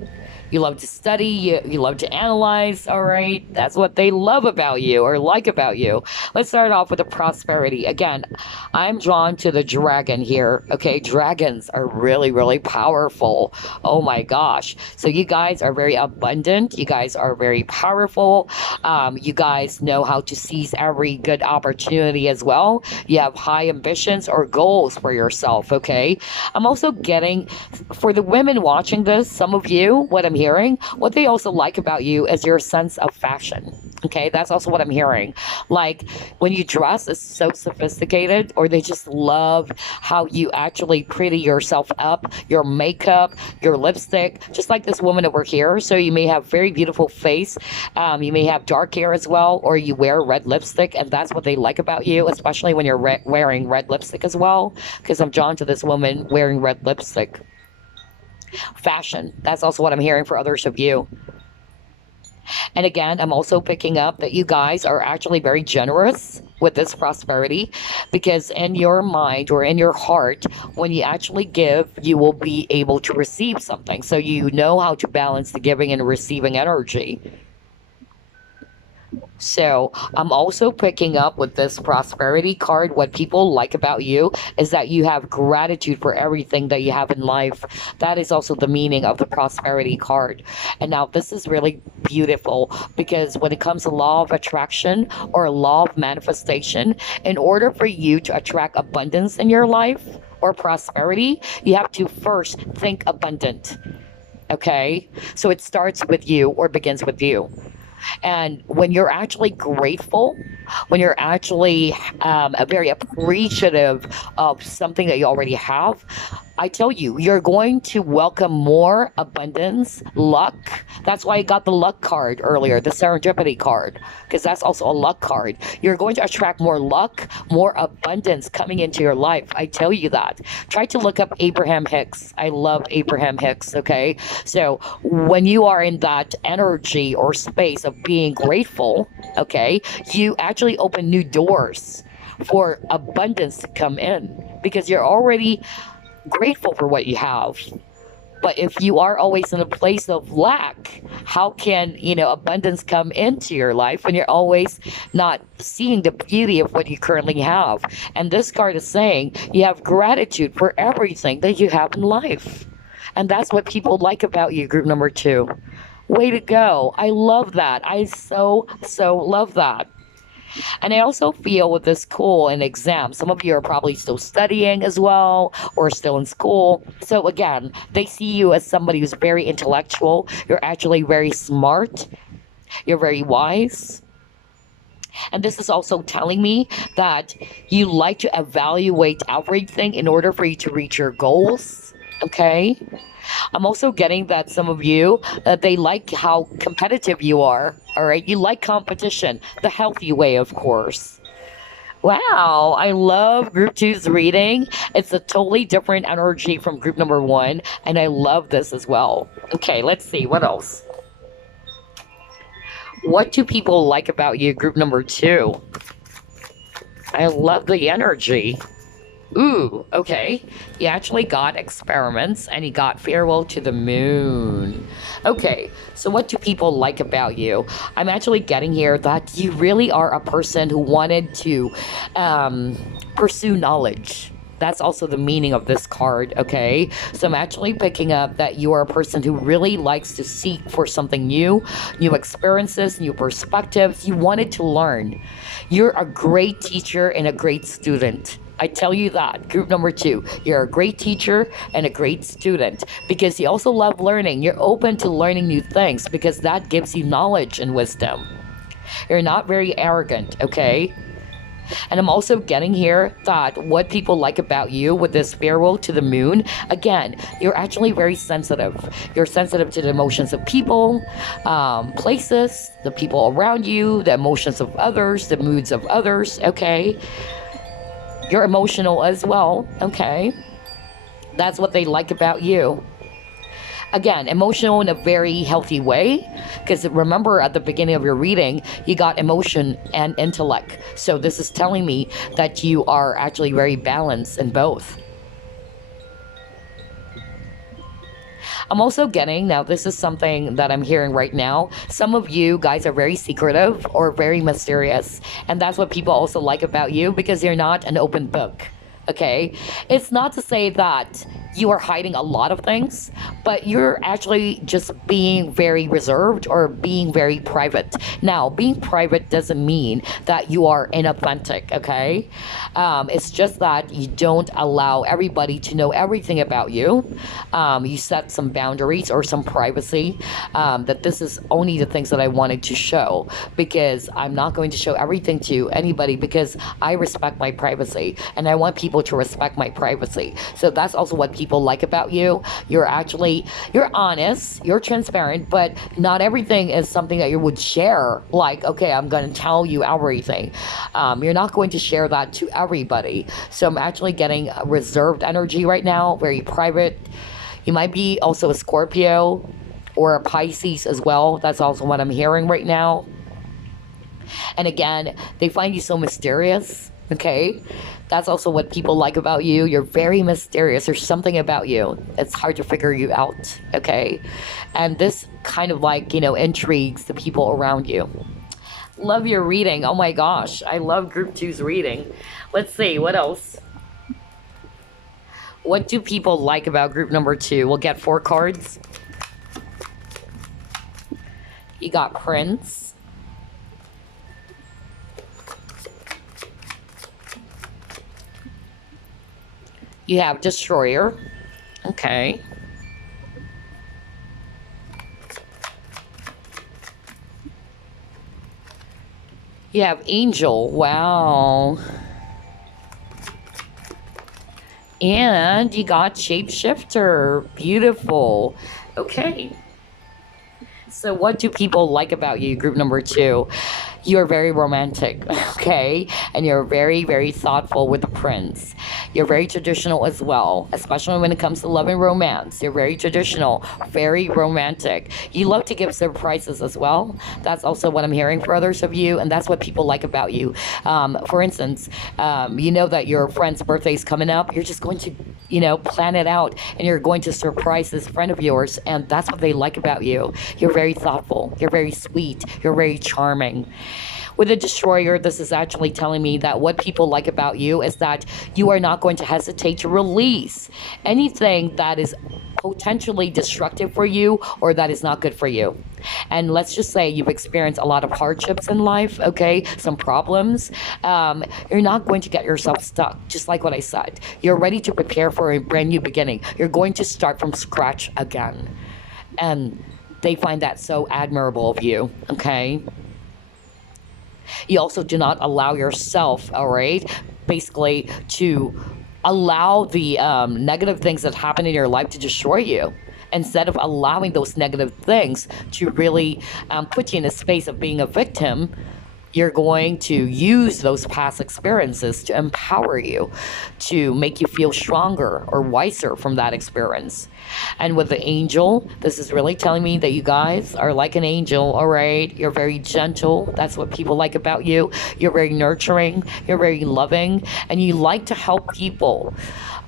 You love to study, you love to analyze, all right? That's what they love about you or like about you. Let's start off with the prosperity. Again, I'm drawn to the dragon here, okay? Dragons are really, really powerful. Oh my gosh. So you guys are very abundant. You guys are very powerful. You guys know how to seize every good opportunity as well. You have high ambitions or goals for yourself, okay? I'm also getting, for the women watching this, some of you, what I'm hearing, what they also like about you is your sense of fashion. Okay, that's also what I'm hearing. Like when you dress is so sophisticated, or they just love how you actually pretty yourself up, your makeup, your lipstick, just like this woman over here. So you may have very beautiful face. You may have dark hair as well, or you wear red lipstick, and that's what they like about you, especially when you're wearing red lipstick as well, because I'm drawn to this woman wearing red lipstick. Fashion, that's also what I'm hearing for others of you. And again, I'm also picking up that you guys are actually very generous with this prosperity, because in your mind or in your heart, when you actually give, you will be able to receive something. So you know how to balance the giving and receiving energy. So I'm also picking up with this prosperity card. What people like about you is that you have gratitude for everything that you have in life. That is also the meaning of the prosperity card. And now this is really beautiful because when it comes to law of attraction or law of manifestation, in order for you to attract abundance in your life or prosperity, you have to first think abundant. Okay? So it starts with you or begins with you. And when you're actually grateful, when you're actually very appreciative of something that you already have, I tell you, you're going to welcome more abundance, luck. That's why I got the luck card earlier, the serendipity card, because that's also a luck card. You're going to attract more luck, more abundance coming into your life. I tell you that. Try to look up Abraham Hicks. I love Abraham Hicks, okay? So when you are in that energy or space of being grateful, okay, you actually open new doors for abundance to come in because you're already grateful for what you have. But if you are always in a place of lack, how can, abundance come into your life when you're always not seeing the beauty of what you currently have? And this card is saying you have gratitude for everything that you have in life. And that's what people like about you, group number 2. Way to go. I love that. I so love that. And I also feel with this cool in exam, some of you are probably still studying as well or still in school. So again, they see you as somebody who's very intellectual. You're actually very smart. You're very wise. And this is also telling me that you like to evaluate everything in order for you to reach your goals. Okay? I'm also getting that some of you, they like how competitive you are. All right. You like competition, the healthy way, of course. Wow. I love group two's reading. It's a totally different energy from group number 1. And I love this as well. Okay. Let's see. What else? What do people like about you, group number 2? I love the energy. Ooh, okay. He actually got experiments and he got farewell to the moon. Okay, so what do people like about you? I'm actually getting here that you really are a person who wanted to pursue knowledge. That's also the meaning of this card, okay? So I'm actually picking up that you are a person who really likes to seek for something new, new experiences, new perspectives. You wanted to learn. You're a great teacher and a great student. I tell you that, group number 2, you're a great teacher and a great student because you also love learning. You're open to learning new things because that gives you knowledge and wisdom. You're not very arrogant, okay? And I'm also getting here that what people like about you with this farewell to the moon, again, you're actually very sensitive. You're sensitive to the emotions of people, places, the people around you, the emotions of others, the moods of others, okay? You're emotional as well, okay? That's what they like about you. Again, emotional in a very healthy way, because remember at the beginning of your reading, you got emotion and intellect. So this is telling me that you are actually very balanced in both. I'm also getting, now this is something that I'm hearing right now, some of you guys are very secretive or very mysterious. And that's what people also like about you because you're not an open book. Okay? It's not to say that you are hiding a lot of things, but you're actually just being very reserved or being very private. Now, being private doesn't mean that you are inauthentic, okay? It's just that you don't allow everybody to know everything about you. You set some boundaries or some privacy, that this is only the things that I wanted to show because I'm not going to show everything to anybody because I respect my privacy and I want people to respect my privacy. So that's also what people like about you. You're honest, you're transparent, but not everything is something that you would share. Like, okay, I'm going to tell you everything. You're not going to share that to everybody. So I'm actually getting a reserved energy right now, very private. You might be also a Scorpio or a Pisces as well. That's also what I'm hearing right now. And again, they find you so mysterious, okay? That's also what people like about you. You're very mysterious. There's something about you. It's hard to figure you out, okay? And this kind of like, intrigues the people around you. Love your reading. Oh my gosh. I love group two's reading. Let's see. What else? What do people like about group number two? We'll get 4 cards. You got Prince. You have Destroyer. Okay. You have Angel. Wow. And you got Shapeshifter. Beautiful. Okay. So what do people like about you, group number two? You're very romantic, okay? And you're very, very thoughtful with the Prince. You're very traditional as well, especially when it comes to love and romance. You're very traditional, very romantic. You love to give surprises as well. That's also what I'm hearing for others of you, and that's what people like about you. For instance, you know that your friend's birthday is coming up. You're just going to, plan it out, and you're going to surprise this friend of yours, and that's what they like about you. You're very thoughtful. You're very sweet. You're very charming. With a Destroyer, this is actually telling me that what people like about you is that you are not going to hesitate to release anything that is potentially destructive for you or that is not good for you. And let's just say you've experienced a lot of hardships in life, okay, some problems. You're not going to get yourself stuck, just like what I said. You're ready to prepare for a brand new beginning. You're going to start from scratch again. And they find that so admirable of you, okay? You also do not allow yourself, all right, basically to allow the negative things that happen in your life to destroy you. Instead of allowing those negative things to really put you in a space of being a victim, you're going to use those past experiences to empower you, to make you feel stronger or wiser from that experience. And with the Angel, this is really telling me that you guys are like an angel, all right? You're very gentle. That's what people like about you. You're very nurturing. You're very loving. And you like to help people.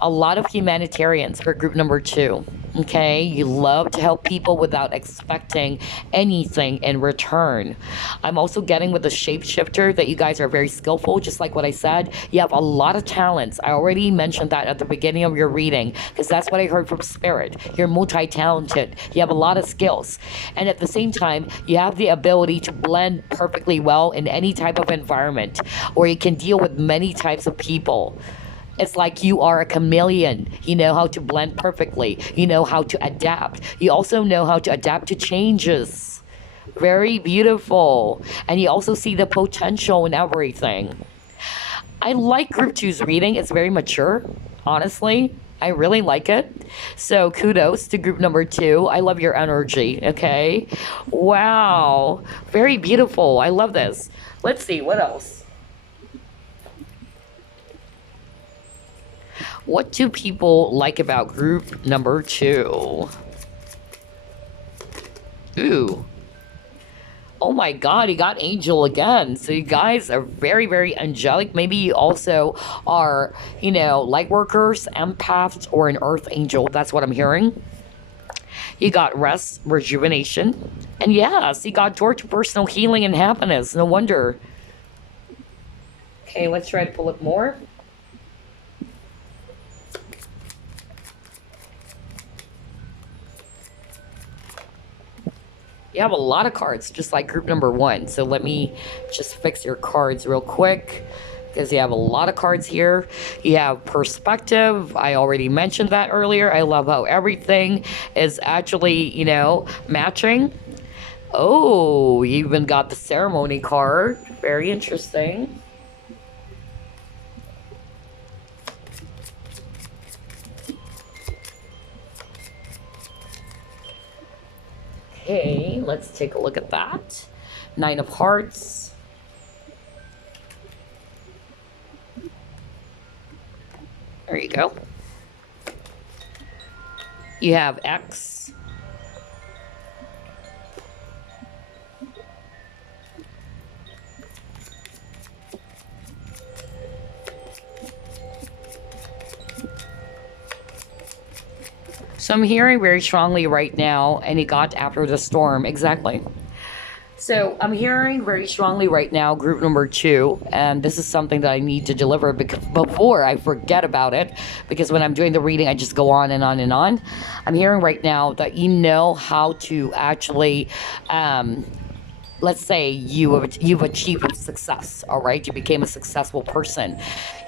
A lot of humanitarians for group number two, okay? You love to help people without expecting anything in return. I'm also getting with the Shapeshifter that you guys are very skillful, just like what I said. You have a lot of talents. I already mentioned that at the beginning of your reading, because that's what I heard from Spirit. You're multi-talented. You have a lot of skills. And at the same time, you have the ability to blend perfectly well in any type of environment, or you can deal with many types of people. It's like you are a chameleon. You know how to blend perfectly. You know how to adapt. You also know how to adapt to changes. Very beautiful. And you also see the potential in everything. I like group two's reading. It's very mature, honestly. I really like it. So kudos to group number two. I love your energy, okay? Wow. Very beautiful. I love this. Let's see, what else? What do people like about group number two? Ooh. Oh my God, you got Angel again. So you guys are very, very angelic. Maybe you also are, light workers, empaths, or an earth angel. That's what I'm hearing. You got rest, rejuvenation. And yes, you got door to personal healing and happiness. No wonder. Okay, let's try to pull up more. You have a lot of cards, just like group number one. So let me just fix your cards real quick, because you have a lot of cards here. You have perspective. I already mentioned that earlier. I love how everything is actually, matching. Oh, you even got the ceremony card. Very interesting. Okay, let's take a look at that. 9 of Hearts. There you go. You have X. So I'm hearing very strongly right now, and he got after the storm. Exactly. So I'm hearing very strongly right now, group number 2, and this is something that I need to deliver before I forget about it, because when I'm doing the reading, I just go on and on and on. I'm hearing right now that you know how to actually let's say you've achieved success, all right, you became a successful person.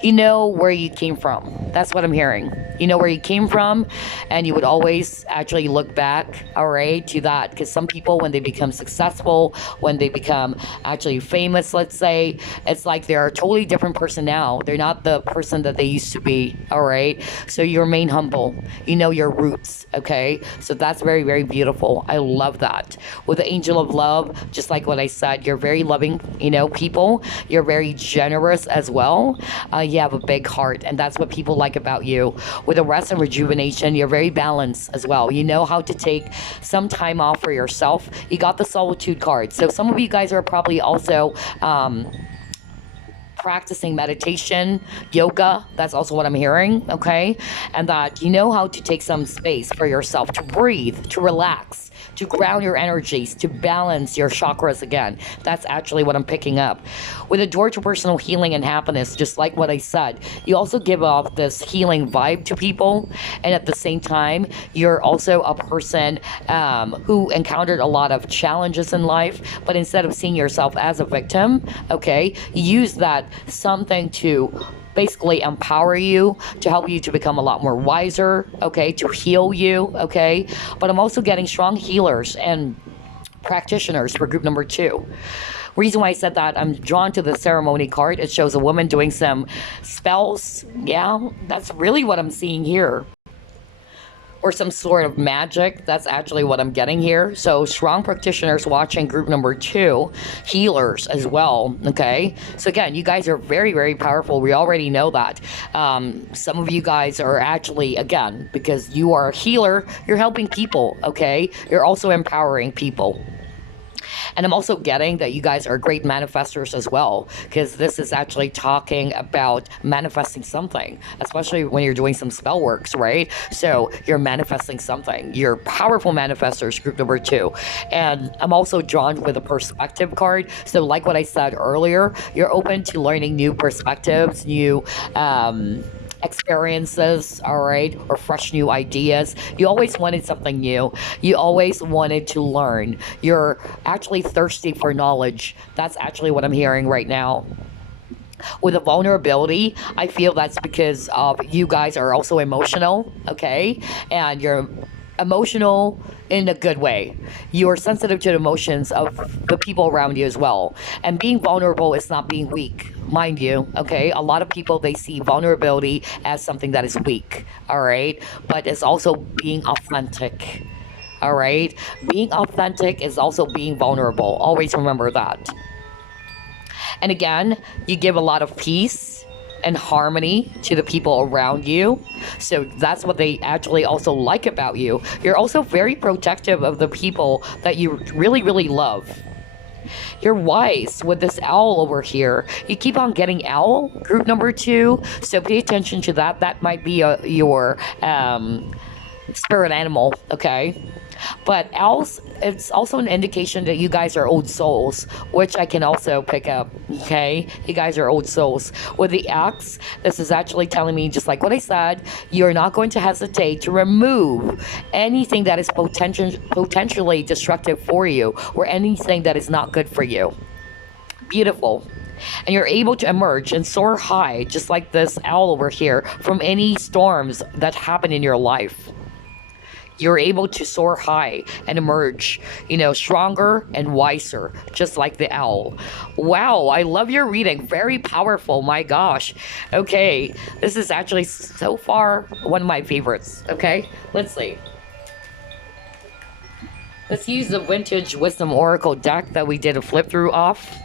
You know where you came from. That's what I'm hearing. You know where you came from, and you would always actually look back, all right, to that, because some people, when they become successful, when they become actually famous, let's say, it's like they're a totally different person now. They're not the person that they used to be, all right. So you remain humble. You know your roots, okay. So that's very, very beautiful. I love that. With the angel of love, just like what I said, you're very loving, you know, people. You're very generous as well. You have a big heart, and that's what people like about you. With the rest and rejuvenation, you're very balanced as well. You know how to take some time off for yourself. You got the solitude card. So some of you guys are probably also practicing meditation, yoga. That's also what I'm hearing, okay? And that you know how to take some space for yourself to breathe, to relax, to ground your energies, to balance your chakras again. That's actually what I'm picking up. With a door to personal healing and happiness, just like what I said, you also give off this healing vibe to people. And at the same time, you're also a person who encountered a lot of challenges in life, but instead of seeing yourself as a victim, okay, you use that something to basically empower you, to help you to become a lot more wiser, okay, to heal you, okay. But I'm also getting strong healers and practitioners for group number 2. Reason why I said that, I'm drawn to the ceremony card. It shows a woman doing some spells. Yeah, that's really what I'm seeing here. Or some sort of magic. That's actually what I'm getting here. So strong practitioners watching group number 2, healers as well, okay? So again, you guys are very, very powerful. We already know that. Some of you guys are actually, again, because you are a healer, you're helping people, okay? You're also empowering people. And I'm also getting that you guys are great manifestors as well, because this is actually talking about manifesting something, especially when you're doing some spell works, right? So you're manifesting something. You're powerful manifestors, group number 2. And I'm also drawn with a perspective card. So like what I said earlier, you're open to learning new perspectives, new experiences, all right, or fresh new ideas. You always wanted something new. You always wanted to learn. You're actually thirsty for knowledge. That's actually what I'm hearing right now. With a vulnerability, I feel that's because of you guys are also emotional, okay, and you're emotional in a good way. You're sensitive to the emotions of the people around you as well. And being vulnerable is not being weak, mind you, okay? A lot of people, they see vulnerability as something that is weak, all right? But it's also being authentic, all right? Being authentic is also being vulnerable. Always remember that. And again, you give a lot of peace and harmony to the people around you. So that's what they actually also like about you. You're also very protective of the people that you really, really love. You're wise with this owl over here. You keep on getting owl, group number 2. So pay attention to that. That might be your spirit animal, okay? But owls, it's also an indication that you guys are old souls, which I can also pick up, okay? You guys are old souls. With the axe, this is actually telling me, just like what I said, you're not going to hesitate to remove anything that is potentially destructive for you, or anything that is not good for you. Beautiful. And you're able to emerge and soar high, just like this owl over here, from any storms that happen in your life. You're able to soar high and emerge, you know, stronger and wiser, just like the owl. Wow, I love your reading. Very powerful, my gosh. Okay, this is actually so far one of my favorites. Okay, let's see. Let's use the Vintage Wisdom Oracle deck that we did a flip through off.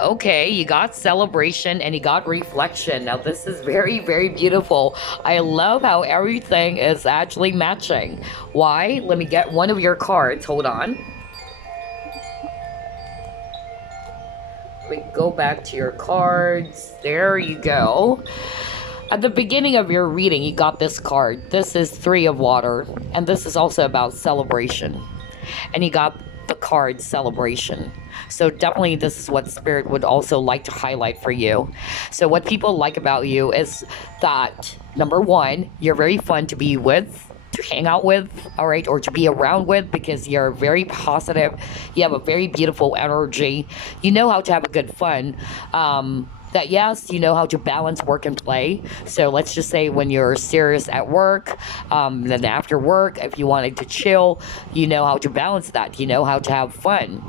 Okay, you got celebration and you got reflection. Now this is very, very beautiful. I love how everything is actually matching. Why? Let me get one of your cards. Hold on. Let me go back to your cards. There you go. At the beginning of your reading, you got this card. This is Three of Water, and this is also about celebration. And you got the card Celebration. So definitely this is what Spirit would also like to highlight for you. So what people like about you is that, number one, you're very fun to be with, to hang out with, all right, or to be around with, because you're very positive. You have a very beautiful energy. You know how to have a good fun. That yes, you know how to balance work and play. So let's just say when you're serious at work, then after work, if you wanted to chill, you know how to balance that. You know how to have fun.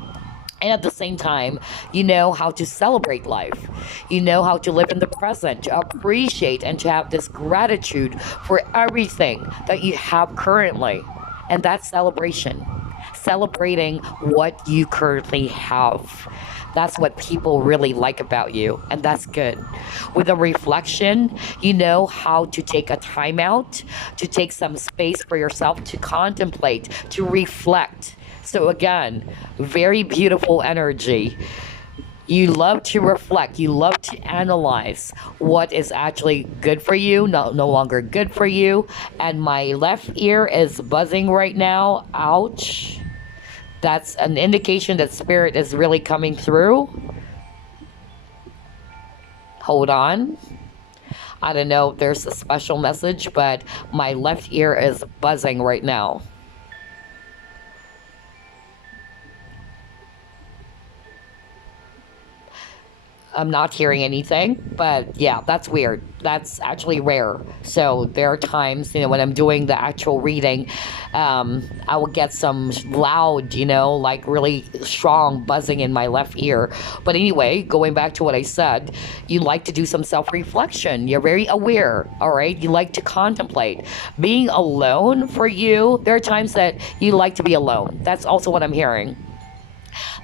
And at the same time, you know how to celebrate life. You know how to live in the present, to appreciate and to have this gratitude for everything that you have currently. And that's celebration. Celebrating what you currently have. That's what people really like about you, and that's good. With a reflection, you know how to take a time out, to take some space for yourself, to contemplate, to reflect. So again, very beautiful energy. You love to reflect, you love to analyze what is actually good for you, no longer good for you. And my left ear is buzzing right now. Ouch. That's an indication that Spirit is really coming through. Hold on. I don't know if there's a special message, but my left ear is buzzing right now. I'm not hearing anything, but yeah, that's weird. That's actually rare. So there are times, when I'm doing the actual reading, I will get some loud, like really strong buzzing in my left ear. But anyway, going back to what I said, you like to do some self-reflection. You're very aware, all right? You like to contemplate. Being alone for you, there are times that you like to be alone. That's also what I'm hearing.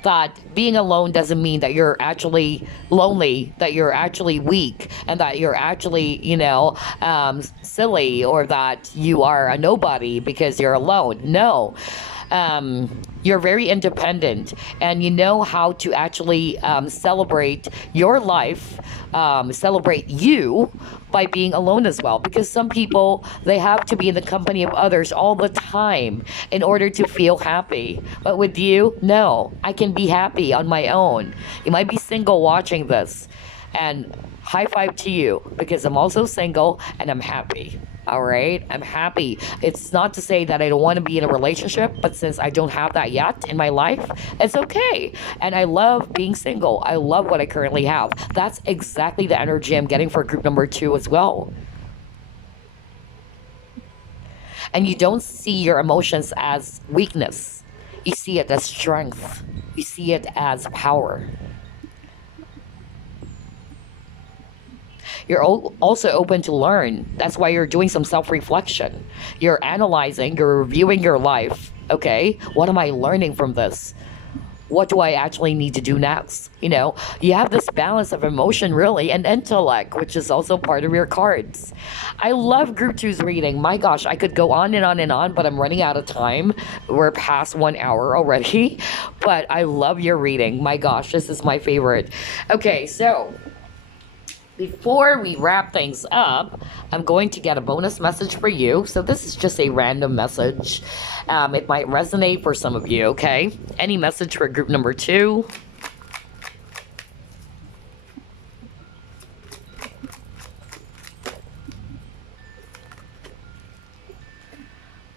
That being alone doesn't mean that you're actually lonely, that you're actually weak, and that you're actually, silly, or that you are a nobody because you're alone. No. You're very independent, and you know how to actually celebrate your life, celebrate you by being alone as well. Because some people, they have to be in the company of others all the time in order to feel happy. But with you, no, I can be happy on my own. You might be single watching this, and high five to you, because I'm also single and I'm happy. All right, I'm happy. It's not to say that I don't want to be in a relationship, but since I don't have that yet in my life, it's okay. And I love being single. I love what I currently have. That's exactly the energy I'm getting for group number 2 as well. And you don't see your emotions as weakness. You see it as strength. You see it as power. You're also open to learn. That's why you're doing some self-reflection. You're analyzing, you're reviewing your life. Okay, what am I learning from this? What do I actually need to do next? You have this balance of emotion, really, and intellect, which is also part of your cards. I love Group 2's reading. My gosh, I could go on and on and on, but I'm running out of time. We're past 1 hour already, but I love your reading. My gosh, this is my favorite. Okay, so before we wrap things up, I'm going to get a bonus message for you. So this is just a random message. It might resonate for some of you, okay? Any message for group number 2?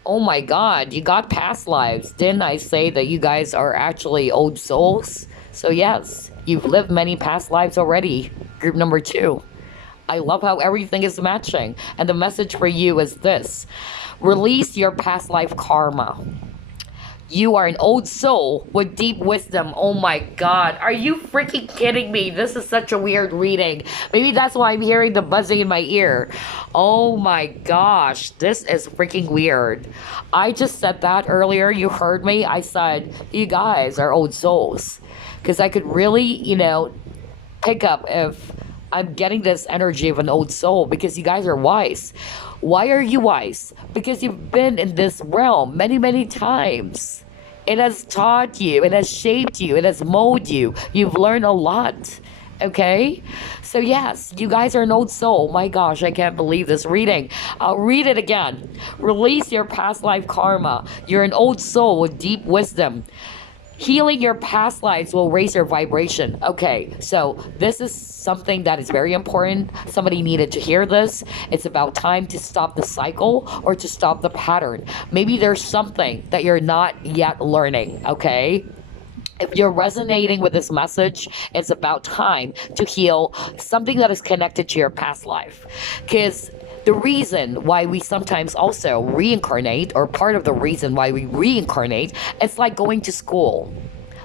Oh my God, you got past lives. Didn't I say that you guys are actually old souls? So yes, you've lived many past lives already. Group number 2. I love how everything is matching. And the message for you is this. Release your past life karma. You are an old soul with deep wisdom. Oh my God. Are you freaking kidding me? This is such a weird reading. Maybe that's why I'm hearing the buzzing in my ear. Oh my gosh. This is freaking weird. I just said that earlier. You heard me. I said, you guys are old souls. Because I could really, pick up if I'm getting this energy of an old soul, because you guys are wise. Why are you wise? Because you've been in this realm many, many times. It has taught you, it has shaped you, it has molded you. You've learned a lot. Okay, so yes, you guys are an old soul. My gosh, I can't believe this reading. I'll read it again. Release your past life karma. You're an old soul with deep wisdom. Healing your past lives will raise your vibration. Okay, so this is something that is very important. Somebody needed to hear this. It's about time to stop the cycle or to stop the pattern. Maybe there's something that you're not yet learning, okay? If you're resonating with this message, it's about time to heal something that is connected to your past life. Because the reason why we sometimes also reincarnate, or part of the reason why we reincarnate, it's like going to school.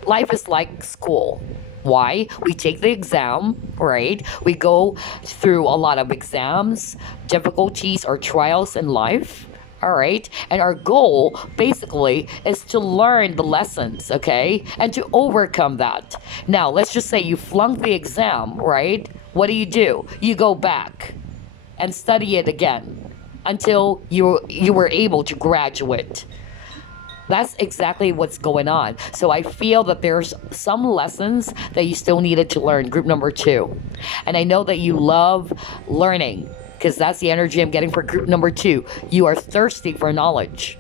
Life is like school. Why? We take the exam, right? We go through a lot of exams, difficulties, or trials in life. All right. And our goal basically is to learn the lessons, okay? And to overcome that. Now, let's just say you flunked the exam, right? What do? You go back and study it again until you were able to graduate. That's exactly what's going on. So I feel that there's some lessons that you still needed to learn, group number 2. And I know that you love learning, because that's the energy I'm getting for group number 2. You are thirsty for knowledge.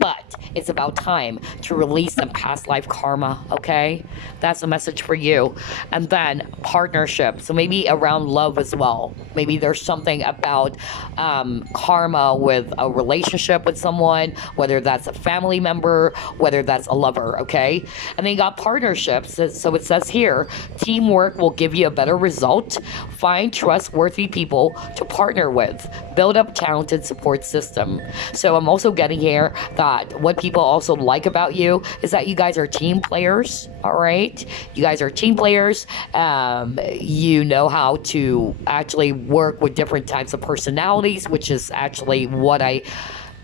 But it's about time to release some past life karma, okay? That's a message for you. And then partnership. So maybe around love as well. Maybe there's something about karma with a relationship with someone, whether that's a family member, whether that's a lover, okay? And then you got partnerships. So it says here, teamwork will give you a better result. Find trustworthy people to partner with. Build up talented support system. So I'm also getting here that what people also like about you is that you guys are team players, all right? You guys are team players. You know how to actually work with different types of personalities, which is actually what I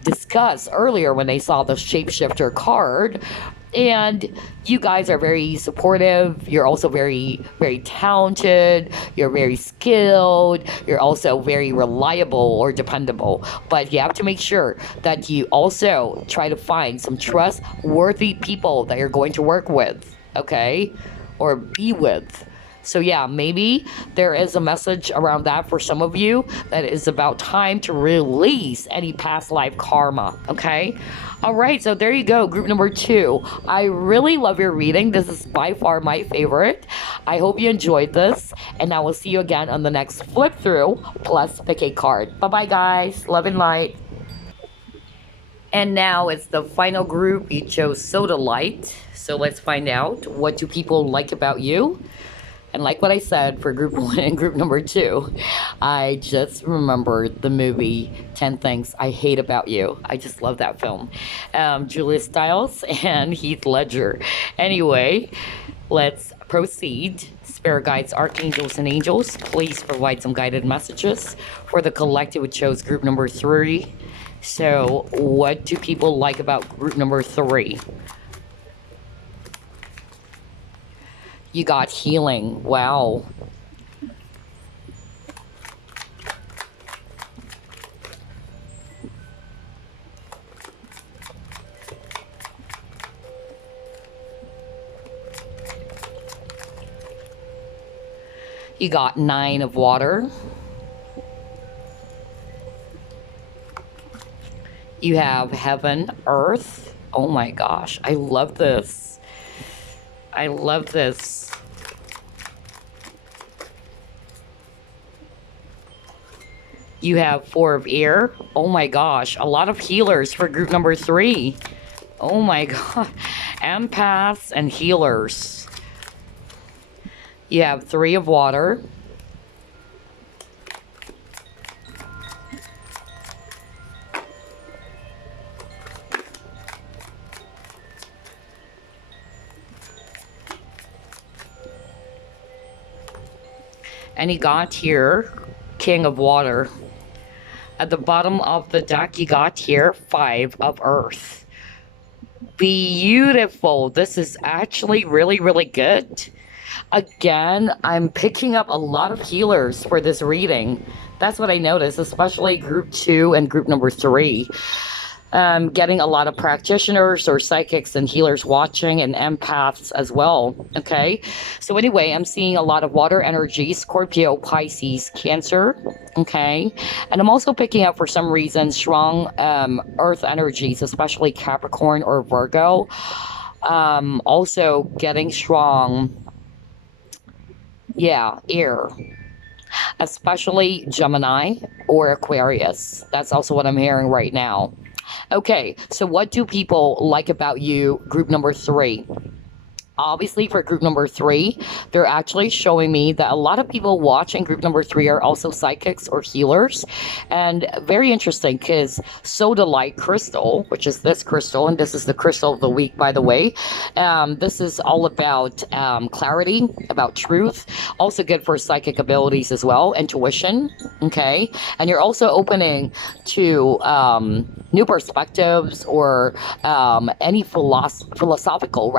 discussed earlier when they saw the shapeshifter card. And you guys are very supportive. You're also very, very talented. You're very skilled. You're also very reliable or dependable. But you have to make sure that you also try to find some trustworthy people that you're going to work with, okay? Or be with. So yeah, maybe there is a message around that for some of you that is about time to release any past life karma, okay? All right, so there you go, group number 2. I really love your reading. This is by far my favorite. I hope you enjoyed this, and I will see you again on the next flip through plus pick a card. Bye-bye, guys. Love and light. And now it's the final group. You chose Sodalite. So let's find out, what do people like about you? And like what I said for group 1 and group number 2, I just remembered the movie 10 Things I Hate About You. I just love that film. Julia Stiles and Heath Ledger. Anyway, let's proceed. Spirit guides, archangels, and angels, please provide some guided messages for the collective who chose group number 3. So what do people like about group number 3? You got healing. Wow. You got 9 of water. You have heaven, earth. Oh my gosh, I love this. I love this. You have 4 of air. Oh my gosh, a lot of healers for group number 3. Oh my god. Empaths and healers. You have 3 of water. And you got here, King of Water. At the bottom of the deck, you got here 5 of Earth. Beautiful. This is actually really, really good. Again, I'm picking up a lot of healers for this reading. That's what I noticed, especially group 2 and group number 3. Getting a lot of practitioners or psychics and healers watching, and empaths as well. Okay. So anyway, I'm seeing a lot of water energy, Scorpio, Pisces, Cancer. Okay. And I'm also picking up, for some reason, strong earth energies, especially Capricorn or Virgo. Also getting strong, yeah, air, especially Gemini or Aquarius. That's also what I'm hearing right now. Okay, so what do people like about you, group number 3? Obviously, for group number 3, they're actually showing me that a lot of people watching group number 3 are also psychics or healers. And very interesting, because Sodalite crystal, which is this crystal, and this is the crystal of the week, by the way. This is all about clarity, about truth. Also good for psychic abilities as well, intuition. Okay, and you're also opening to new perspectives, or any philosophical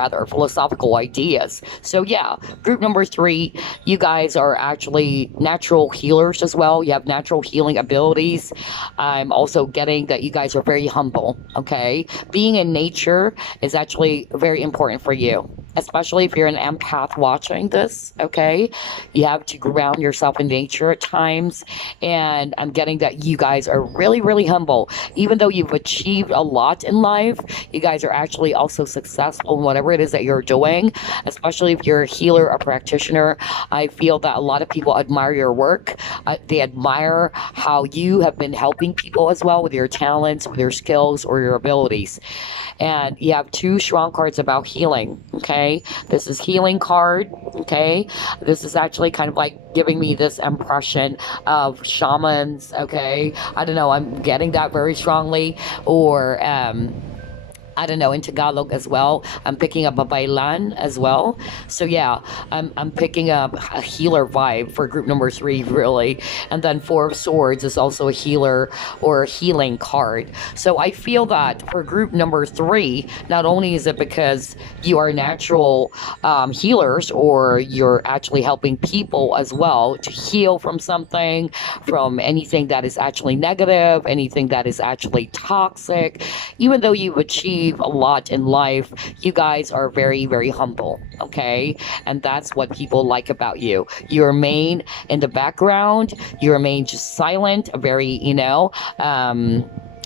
ideas. So yeah, group number 3, you guys are actually natural healers as well. You have natural healing abilities. I'm also getting that you guys are very humble. Okay, being in nature is actually very important for you, especially if you're an empath watching this. Okay, you have to ground yourself in nature at times, and I'm getting that you guys are really, really humble. Even though you've achieved a lot in life, you guys are actually also successful in whatever it is that you're doing, especially if you're a healer or practitioner. I feel that a lot of people admire your work. They admire how you have been helping people as well, with your talents, with your skills, or your abilities. And you have 2 strong cards about healing. Okay, this is healing card. Okay, this is actually kind of like giving me this impression of shamans. Okay, I don't know, I'm getting that very strongly. Or I don't know, in Tagalog as well, I'm picking up a bailan as well. So yeah, I'm picking up a healer vibe for group number 3, really. And then 4 of Swords is also a healer or a healing card. So I feel that for group number 3, not only is it because you are natural healers, or you're actually helping people as well to heal from something, from anything that is actually negative, anything that is actually toxic. Even though you've achieved a lot in life, you guys are very, very humble. Okay, and that's what people like about you. You remain in the background, you remain just silent, very,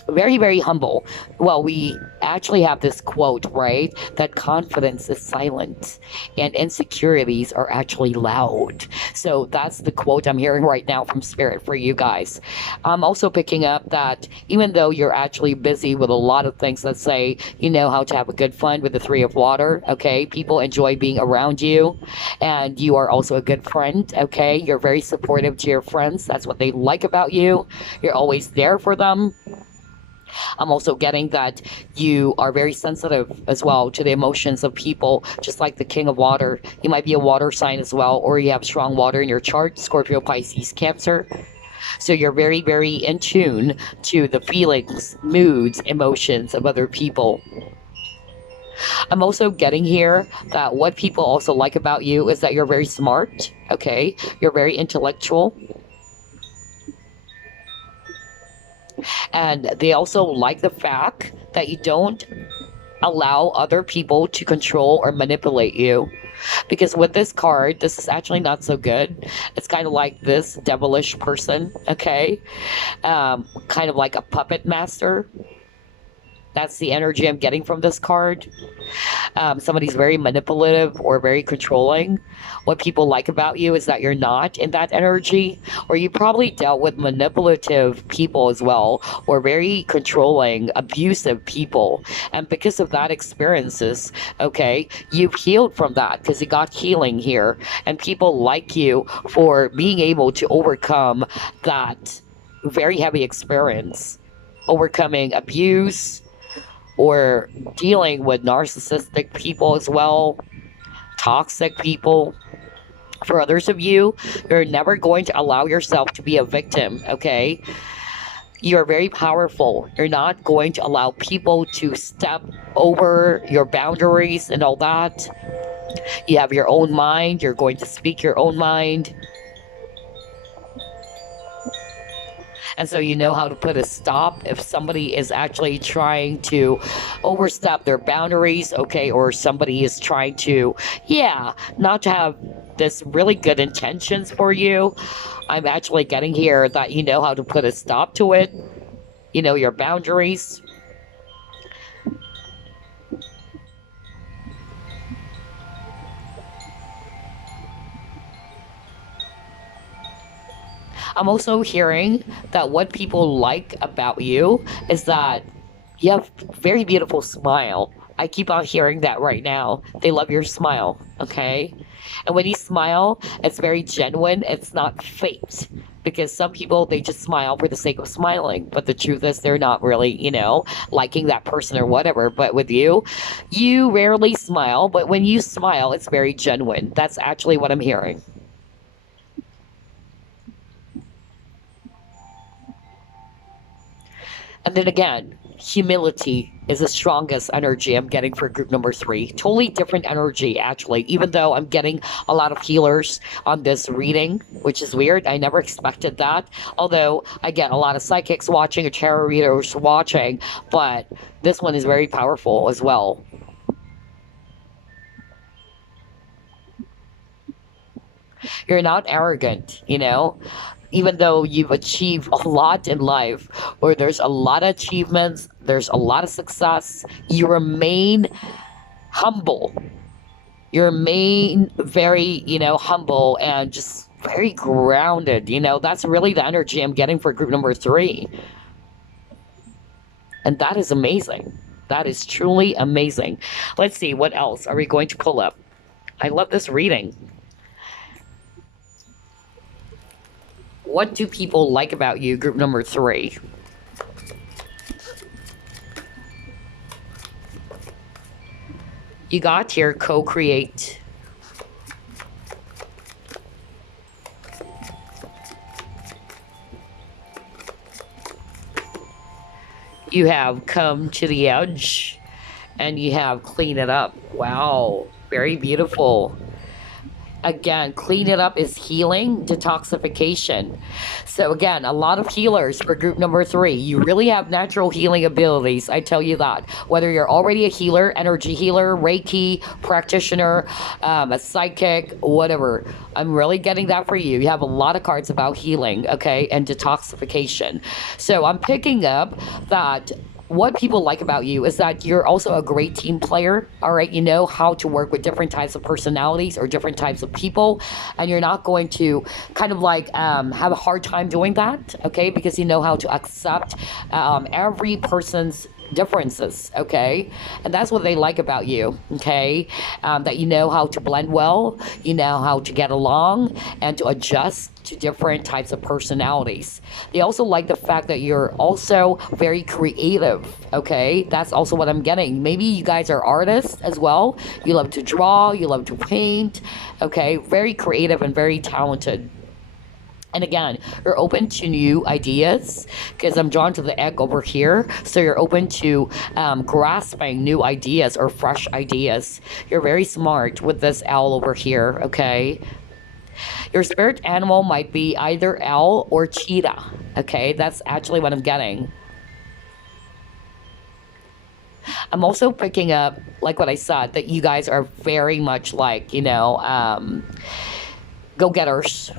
very, very humble. Well, we actually have this quote, right? That confidence is silent and insecurities are actually loud. So that's the quote I'm hearing right now from Spirit for you guys. I'm also picking up that even though you're actually busy with a lot of things, let's say you know how to have a good fun with the 3 of Water. Okay, people enjoy being around you, and you are also a good friend. Okay, you're very supportive to your friends. That's what they like about you. You're always there for them. I'm also getting that you are very sensitive as well to the emotions of people, just like the King of Water. You might be a water sign as well, or you have strong water in your chart, Scorpio, Pisces, Cancer. So you're very, very in tune to the feelings, moods, emotions of other people. I'm also getting here that what people also like about you is that you're very smart. Okay, you're very intellectual. And they also like the fact that you don't allow other people to control or manipulate you. Because with this card, this is actually not so good. It's kind of like this devilish person, okay? Kind of like a puppet master. That's the energy I'm getting from this card. Somebody's very manipulative or very controlling. What people like about you is that you're not in that energy, or you probably dealt with manipulative people as well, or very controlling, abusive people. And because of that experiences, okay, you've healed from that because you got healing here. And people like you for being able to overcome that very heavy experience, overcoming abuse, or dealing with narcissistic people as well, toxic people. For others of you, you're never going to allow yourself to be a victim, okay? You're very powerful. You're not going to allow people to step over your boundaries and all that. You have your own mind. You're going to speak your own mind. And so you know how to put a stop if somebody is actually trying to overstep their boundaries, okay, or somebody is trying to, yeah, not to have this really good intentions for you. I'm actually getting here that you know how to put a stop to it, you know, your boundaries. I'm also hearing that what people like about you is that you have very beautiful smile. I keep on hearing that right now. They love your smile, okay? And when you smile, it's very genuine. It's not faked. Because some people, they just smile for the sake of smiling. But the truth is, they're not really, you know, liking that person or whatever. But with you, you rarely smile. But when you smile, it's very genuine. That's actually what I'm hearing. And then again, humility is the strongest energy I'm getting for group number three. Totally different energy, actually, even though I'm getting a lot of healers on this reading, which is weird. I never expected that. Although I get a lot of psychics watching or tarot readers watching, but this one is very powerful as well. You're not arrogant, you know? Even though you've achieved a lot in life, or there's a lot of achievements, there's a lot of success, you remain humble. You remain very, you know, humble and just very grounded. You know, that's really the energy I'm getting for group number three. And that is amazing. That is truly amazing. Let's see, what else are we going to pull up? I love this reading. What do people like about you, group number three? You got here, co-create. You have come to the edge, and you have clean it up. Wow, very beautiful. Again, clean it up is healing, detoxification. So again, a lot of healers for group number three. You really have natural healing abilities, I tell you that. Whether you're already a healer, energy healer, Reiki practitioner, a psychic, whatever. I'm really getting that for you. You have a lot of cards about healing, okay, and detoxification. So I'm picking up that what people like about you is that you're also a great team player. All right, you know how to work with different types of personalities or different types of people, and you're not going to kind of like have a hard time doing that, okay, because you know how to accept every person's differences, okay, and that's what they like about you, okay, that you know how to blend well, you know how to get along and to adjust to different types of personalities. They also like the fact that you're also very creative, okay, that's also what I'm getting. Maybe you guys are artists as well. You love to draw, you love to paint, okay, very creative and very talented. And again, you're open to new ideas because I'm drawn to the egg over here. So you're open to grasping new ideas or fresh ideas. You're very smart with this owl over here, okay? Your spirit animal might be either owl or cheetah, okay? That's actually what I'm getting. I'm also picking up, like what I said, that you guys are very much like, you know, go-getters.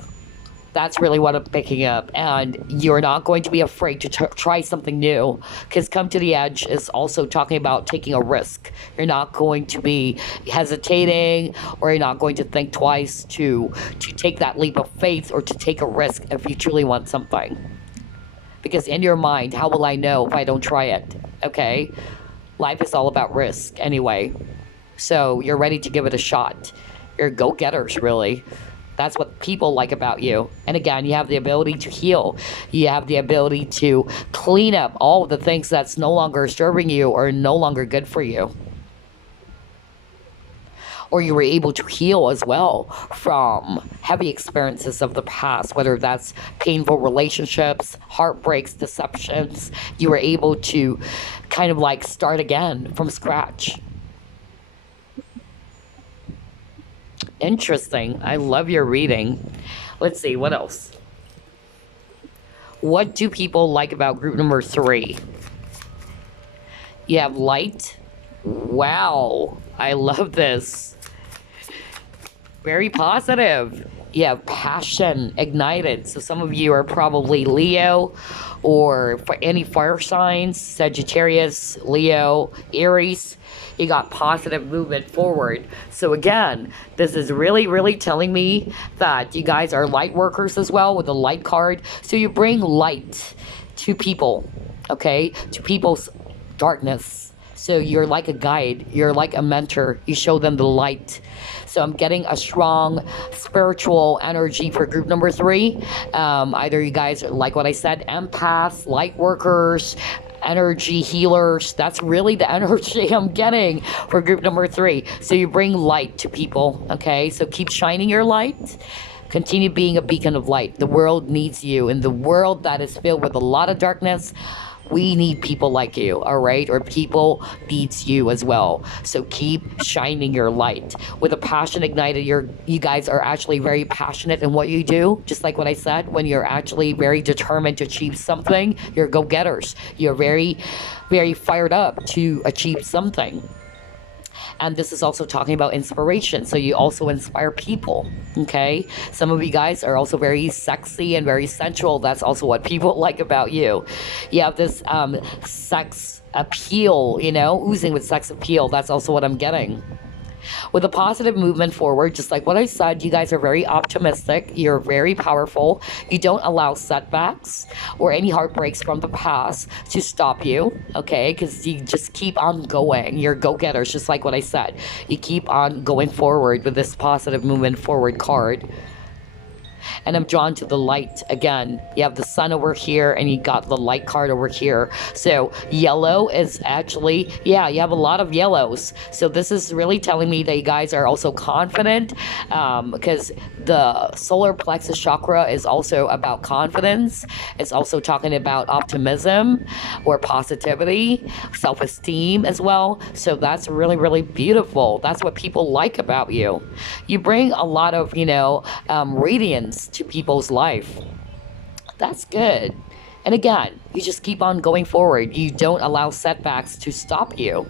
That's really what I'm picking up. And you're not going to be afraid to try something new. Because Come to the Edge is also talking about taking a risk. You're not going to be hesitating, or you're not going to think twice to take that leap of faith or to take a risk if you truly want something. Because in your mind, how will I know if I don't try it? Okay? Life is all about risk anyway. So you're ready to give it a shot. You're go-getters, really. That's what people like about you. And again, you have the ability to heal. You have the ability to clean up all of the things that's no longer serving you or no longer good for you. Or you were able to heal as well from heavy experiences of the past, whether that's painful relationships, heartbreaks, deceptions. You were able to kind of like start again from scratch. Interesting. I love your reading. Let's see, what else? What do people like about group number 3? You have light. Wow, I love this. Very positive. You have passion ignited. So some of you are probably Leo or any fire signs, Sagittarius, Leo, Aries. You got positive movement forward. So again, this is really, really telling me that you guys are light workers as well with the light card. So you bring light to people, okay? To people's darkness. So you're like a guide. You're like a mentor. You show them the light. So I'm getting a strong spiritual energy for group number 3. Either you guys, like what I said, empaths, light workers, energy healers. That's really the energy I'm getting for group number 3. So you bring light to people, okay? So keep shining your light. Continue being a beacon of light. The world needs you. In the world that is filled with a lot of darkness, we need people like you, all right? Or people needs you as well. So keep shining your light. With a passion ignited, you guys are actually very passionate in what you do. Just like what I said, when you're actually very determined to achieve something, you're go-getters. You're very, very fired up to achieve something. And this is also talking about inspiration. So you also inspire people, okay? Some of you guys are also very sexy and very sensual. That's also what people like about you. You have this sex appeal, you know, oozing with sex appeal. That's also what I'm getting. With a positive movement forward, just like what I said, you guys are very optimistic. You're very powerful. You don't allow setbacks or any heartbreaks from the past to stop you, okay? Because you just keep on going. You're go-getters, just like what I said. You keep on going forward with this positive movement forward card. And I'm drawn to the light again. You have the sun over here and you got the light card over here. So yellow is actually, yeah, you have a lot of yellows. So this is really telling me that you guys are also confident, because the solar plexus chakra is also about confidence. It's also talking about optimism or positivity, self-esteem as well. So that's really, really beautiful. That's what people like about you. You bring a lot of, you know, radiance to people's life. That's good. And again, you just keep on going forward. You don't allow setbacks to stop you.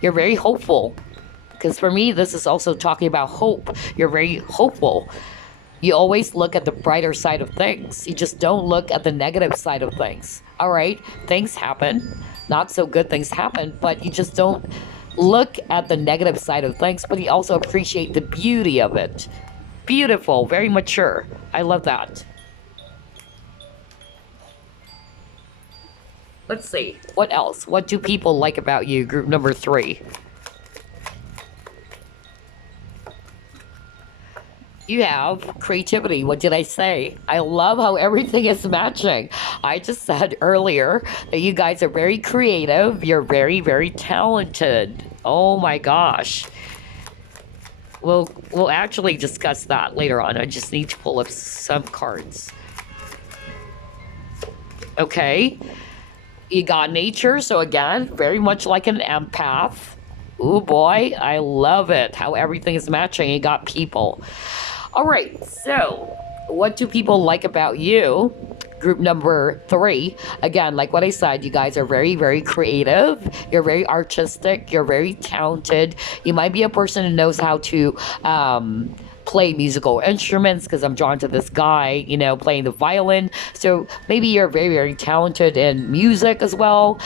You're very hopeful. Because for me, this is also talking about hope. You're very hopeful. You always look at the brighter side of things. You just don't look at the negative side of things. All right, things happen. Not so good things happen, but you just don't look at the negative side of things, but you also appreciate the beauty of it. Beautiful, very mature. I love that. Let's see, what else? What do people like about you, group number 3? You have creativity. What did I say? I love how everything is matching. I just said earlier that you guys are very creative. You're very, very talented. Oh my gosh. We'll actually discuss that later on. I just need to pull up some cards. Okay. You got nature. So again, very much like an empath. Oh boy, I love it. How everything is matching. You got people. All right. So what do people like about you? Group number 3, again, like what I said, you guys are very, very creative. You're very artistic. You're very talented. You might be a person who knows how to play musical instruments, because I'm drawn to this guy, you know, playing the violin. So maybe you're very, very talented in music as well.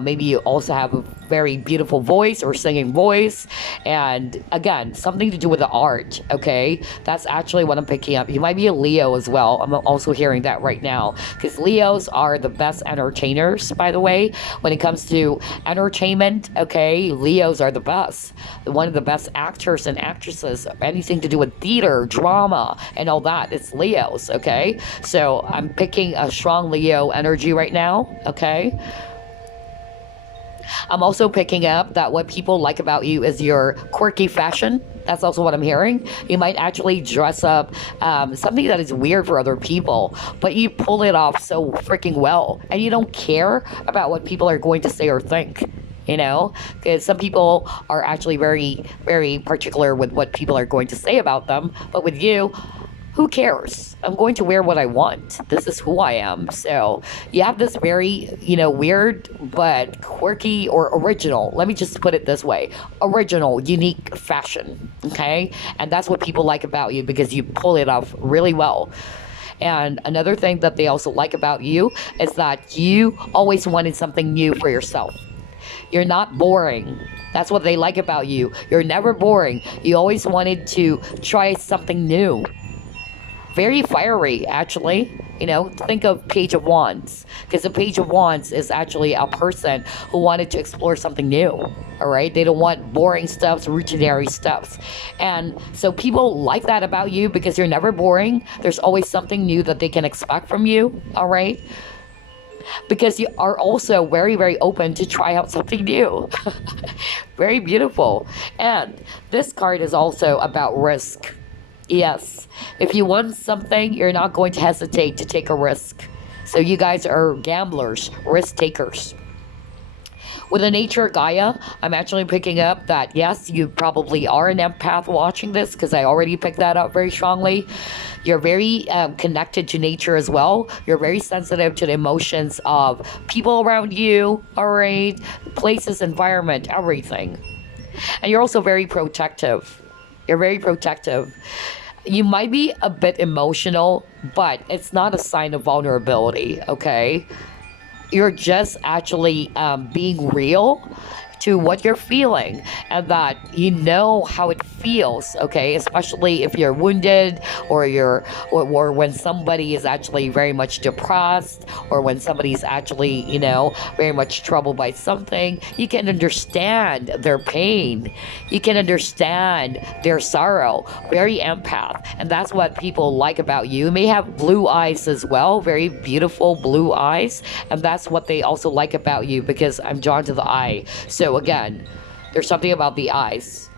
Maybe you also have a very beautiful voice or singing voice. And again, something to do with the art, okay? That's actually what I'm picking up. You might be a Leo as well. I'm also hearing that right now, because Leos are the best entertainers, by the way. When it comes to entertainment, okay, Leos are the best. One of the best actors and actresses, anything to do with theater, drama, and all that. It's Leos, okay? So I'm picking a strong Leo energy right now, okay? I'm also picking up that what people like about you is your quirky fashion. That's also what I'm hearing. You might actually dress up something that is weird for other people, but you pull it off so freaking well, and you don't care about what people are going to say or think. You know, because some people are actually very, very particular with what people are going to say about them. But with you, who cares? I'm going to wear what I want. This is who I am. So you have this very, weird but quirky or original. Let me just put it this way. Original, unique fashion. Okay? And that's what people like about you because you pull it off really well. And another thing that they also like about you is that you always wanted something new for yourself. You're not boring. That's what they like about you. You're never boring. You always wanted to try something new. Very fiery, actually. Think of Page of Wands. Because the Page of Wands is actually a person who wanted to explore something new. All right? They don't want boring stuff, routinary stuff. And so people like that about you because you're never boring. There's always something new that they can expect from you. All right? Because you are also very, very open to try out something new. Very beautiful. And this card is also about risk. Yes. If you want something, you're not going to hesitate to take a risk. So you guys are gamblers, risk takers. With the nature of Gaia, I'm actually picking up that, yes, you probably are an empath watching this because I already picked that up very strongly. You're very connected to nature as well. You're very sensitive to the emotions of people around you, all right? Places, environment, everything. And you're also very protective. You're very protective. You might be a bit emotional, but it's not a sign of vulnerability, okay? You're just actually being real to what you're feeling and that you know how it feels, okay? Especially if you're wounded or or when somebody is actually very much depressed or when somebody's actually, very much troubled by something. You can understand their pain. You can understand their sorrow. Very empath. And that's what people like about you. You may have blue eyes as well, very beautiful blue eyes. And that's what they also like about you because I'm drawn to the eye. So again, there's something about the eyes.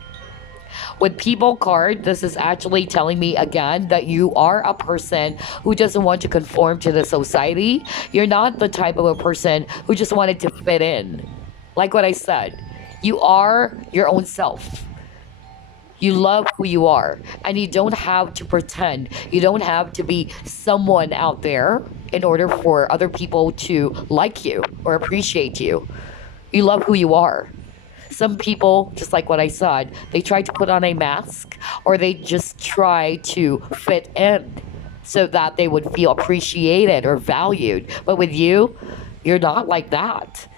With people card, this is actually telling me again that you are a person who doesn't want to conform to the society. You're not the type of a person who just wanted to fit in. Like what I said, you are your own self. You love who you are, and you don't have to pretend. You don't have to be someone out there in order for other people to like you or appreciate you. You love who you are. Some people, just like what I said, they try to put on a mask or they just try to fit in so that they would feel appreciated or valued. But with you, you're not like that.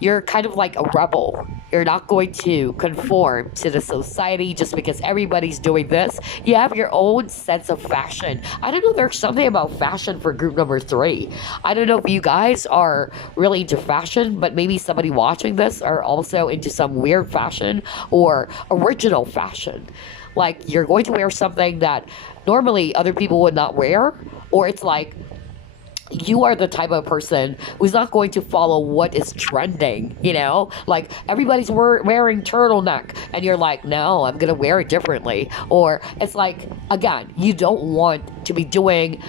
You're kind of like a rebel. You're not going to conform to the society just because everybody's doing this. You have your own sense of fashion. I don't know, there's something about fashion for group number 3. I don't know if you guys are really into fashion, but maybe somebody watching this are also into some weird fashion or original fashion. Like you're going to wear something that normally other people would not wear, or it's like you are the type of person who's not going to follow what is trending, like everybody's wearing turtleneck and you're like, no, I'm gonna wear it differently. Or it's like, again, you don't want to be doing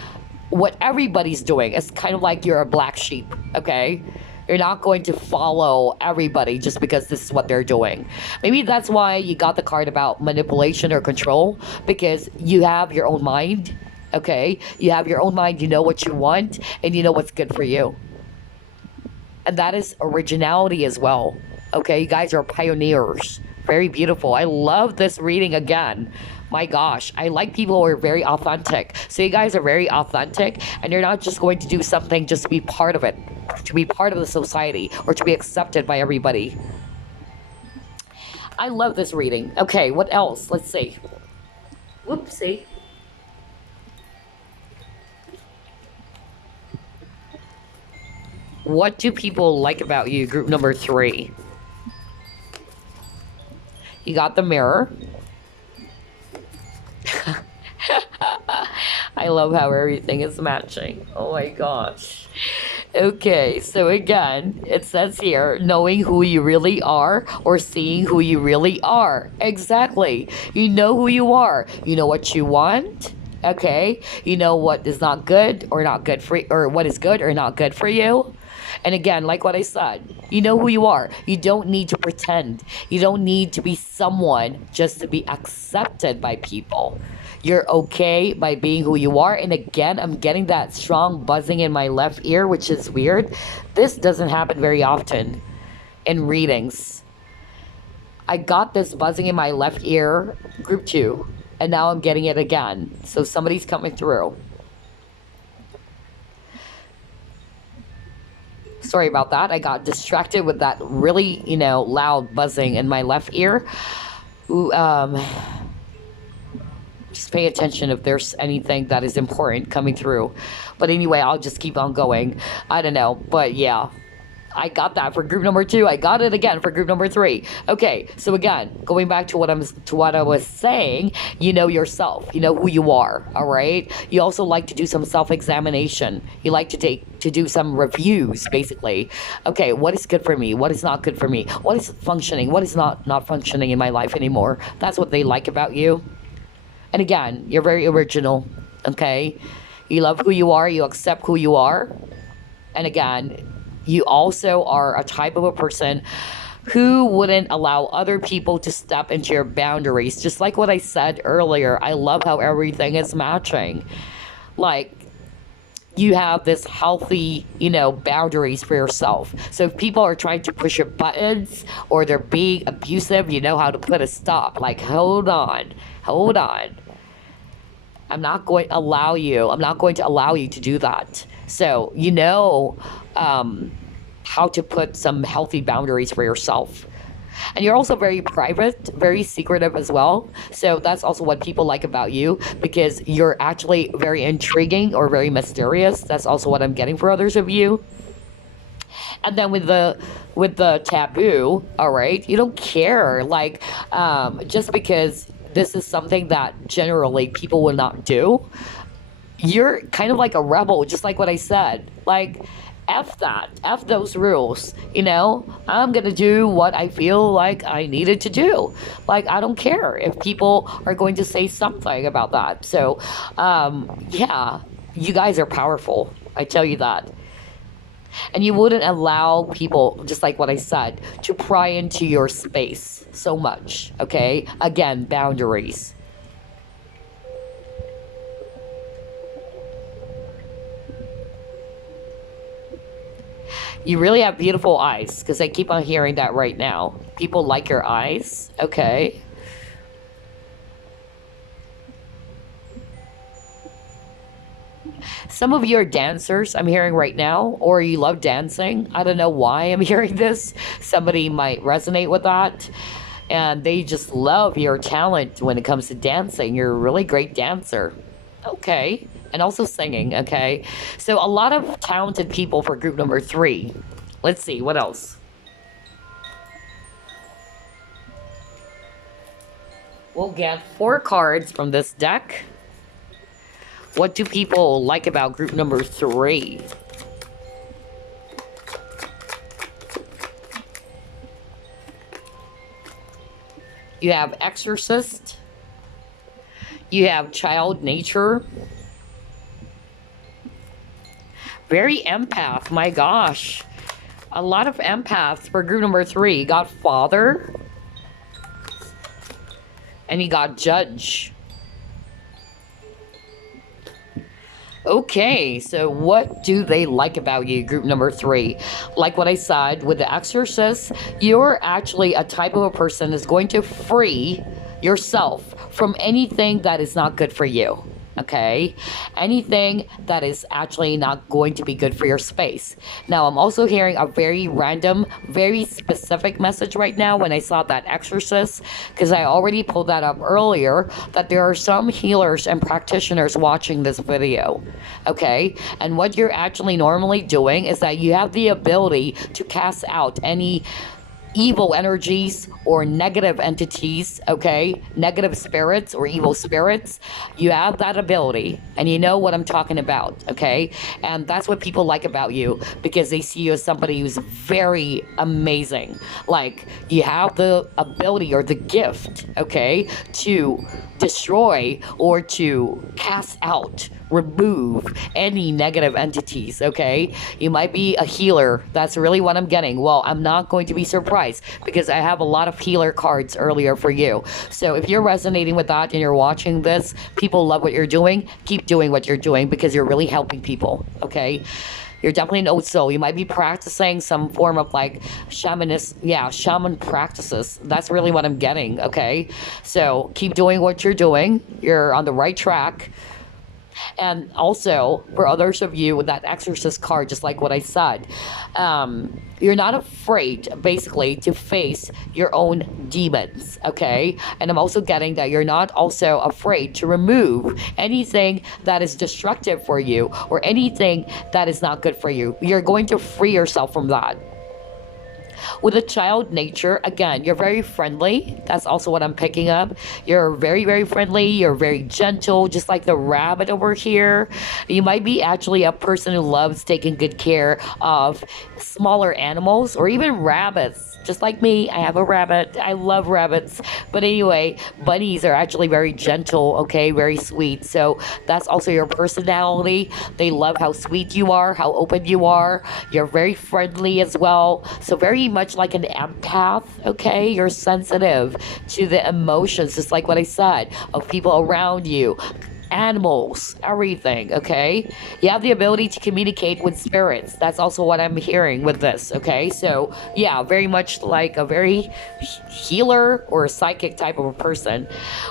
what everybody's doing. It's kind of like you're a black sheep, okay? You're not going to follow everybody just because this is what they're doing. Maybe that's why you got the card about manipulation or control, because you have your own mind. Okay, you have your own mind, you know what you want, and you know what's good for you. And that is originality as well. Okay, you guys are pioneers. Very beautiful. I love this reading again. My gosh, I like people who are very authentic. So you guys are very authentic, and you're not just going to do something just to be part of it, to be part of the society, or to be accepted by everybody. I love this reading. Okay, what else? Let's see. Whoopsie. What do people like about you, group number 3? You got the mirror. I love how everything is matching. Oh my gosh. Okay, so again, it says here, knowing who you really are or seeing who you really are. Exactly. You know who you are. You know what you want. Okay. You know what is not good or not good for you, or what is good or not good for you. And again, like what I said, you know who you are. You don't need to pretend. You don't need to be someone just to be accepted by people. You're okay by being who you are. And again, I'm getting that strong buzzing in my left ear, which is weird. This doesn't happen very often in readings. I got this buzzing in my left ear, group 2, and now I'm getting it again. So somebody's coming through. Sorry about that. I got distracted with that really, loud buzzing in my left ear. Ooh, just pay attention if there's anything that is important coming through. But anyway, I'll just keep on going. I don't know, but yeah. I got that for group number 2. I got it again for group number 3. Okay, so again, going back to what I was saying, you know yourself. You know who you are, all right? You also like to do some self-examination. You like to do some reviews, basically. Okay, what is good for me? What is not good for me? What is functioning? What is not functioning in my life anymore? That's what they like about you. And again, you're very original, okay? You love who you are. You accept who you are. And again, you also are a type of a person who wouldn't allow other people to step into your boundaries. Just like what I said earlier, I love how everything is matching. Like, you have this healthy, boundaries for yourself. So if people are trying to push your buttons or they're being abusive, you know how to put a stop. Like, hold on. I'm not going to allow you to do that. So, how to put some healthy boundaries for yourself. And you're also very private, very secretive as well. So that's also what people like about you, because you're actually very intriguing or very mysterious. That's also what I'm getting for others of you. And then with the taboo, all right, you don't care. Like, just because this is something that generally people will not do, you're kind of like a rebel, just like what I said. Like, F that. F those rules. I'm going to do what I feel like I needed to do. Like, I don't care if people are going to say something about that. So, yeah, you guys are powerful. I tell you that. And you wouldn't allow people, just like what I said, to pry into your space so much. Okay? Again, boundaries. You really have beautiful eyes, because I keep on hearing that right now. People like your eyes. Okay. Some of you are dancers, I'm hearing right now, or you love dancing. I don't know why I'm hearing this. Somebody might resonate with that. And they just love your talent when it comes to dancing. You're a really great dancer. Okay. And also singing, okay? So a lot of talented people for group number 3. Let's see, what else? We'll get 4 cards from this deck. What do people like about group number 3? You have Exorcist. You have Child Nature. Very empath, my gosh. A lot of empaths for group number 3. You got Father. And you got Judge. Okay, so what do they like about you, group number 3? Like what I said, with the Exorcist, you're actually a type of a person that's going to free yourself from anything that is not good for you. Okay, anything that is actually not going to be good for your space. Now, I'm also hearing a very random, very specific message right now when I saw that Exorcist, because I already pulled that up earlier, that there are some healers and practitioners watching this video. Okay, and what you're actually normally doing is that you have the ability to cast out any evil energies or negative entities, okay? Negative spirits or evil spirits. You have that ability, and you know what I'm talking about, okay? And that's what people like about you, because they see you as somebody who's very amazing. Like, you have the ability or the gift, okay, to destroy or to cast out, remove any negative entities, okay? You might be a healer. That's really what I'm getting. Well, I'm not going to be surprised guys, because I have a lot of healer cards earlier for you. So if you're resonating with that and you're watching this, people love what you're doing, keep doing what you're doing because you're really helping people, okay? You're definitely an old soul. You might be practicing some form of like shaman practices. That's really what I'm getting, okay? So keep doing what you're doing. You're on the right track. And also, for others of you with that exorcist card, just like what I said, you're not afraid, basically, to face your own demons, okay? And I'm also getting that you're not also afraid to remove anything that is destructive for you or anything that is not good for you. You're going to free yourself from that. With a child nature, again, you're very friendly. That's also what I'm picking up. You're very, very friendly. You're very gentle, just like the rabbit over here. You might be actually a person who loves taking good care of smaller animals or even rabbits. Just like me, I have a rabbit. I love rabbits. But anyway, bunnies are actually very gentle, okay? Very sweet. So that's also your personality. They love how sweet you are, how open you are. You're very friendly as well. So very much like an empath, okay? You're sensitive to the emotions, just like what I said, of people around you. Animals, everything, okay? You have the ability to communicate with spirits. That's also what I'm hearing with this, okay? So, yeah, very much like a very healer or a psychic type of a person.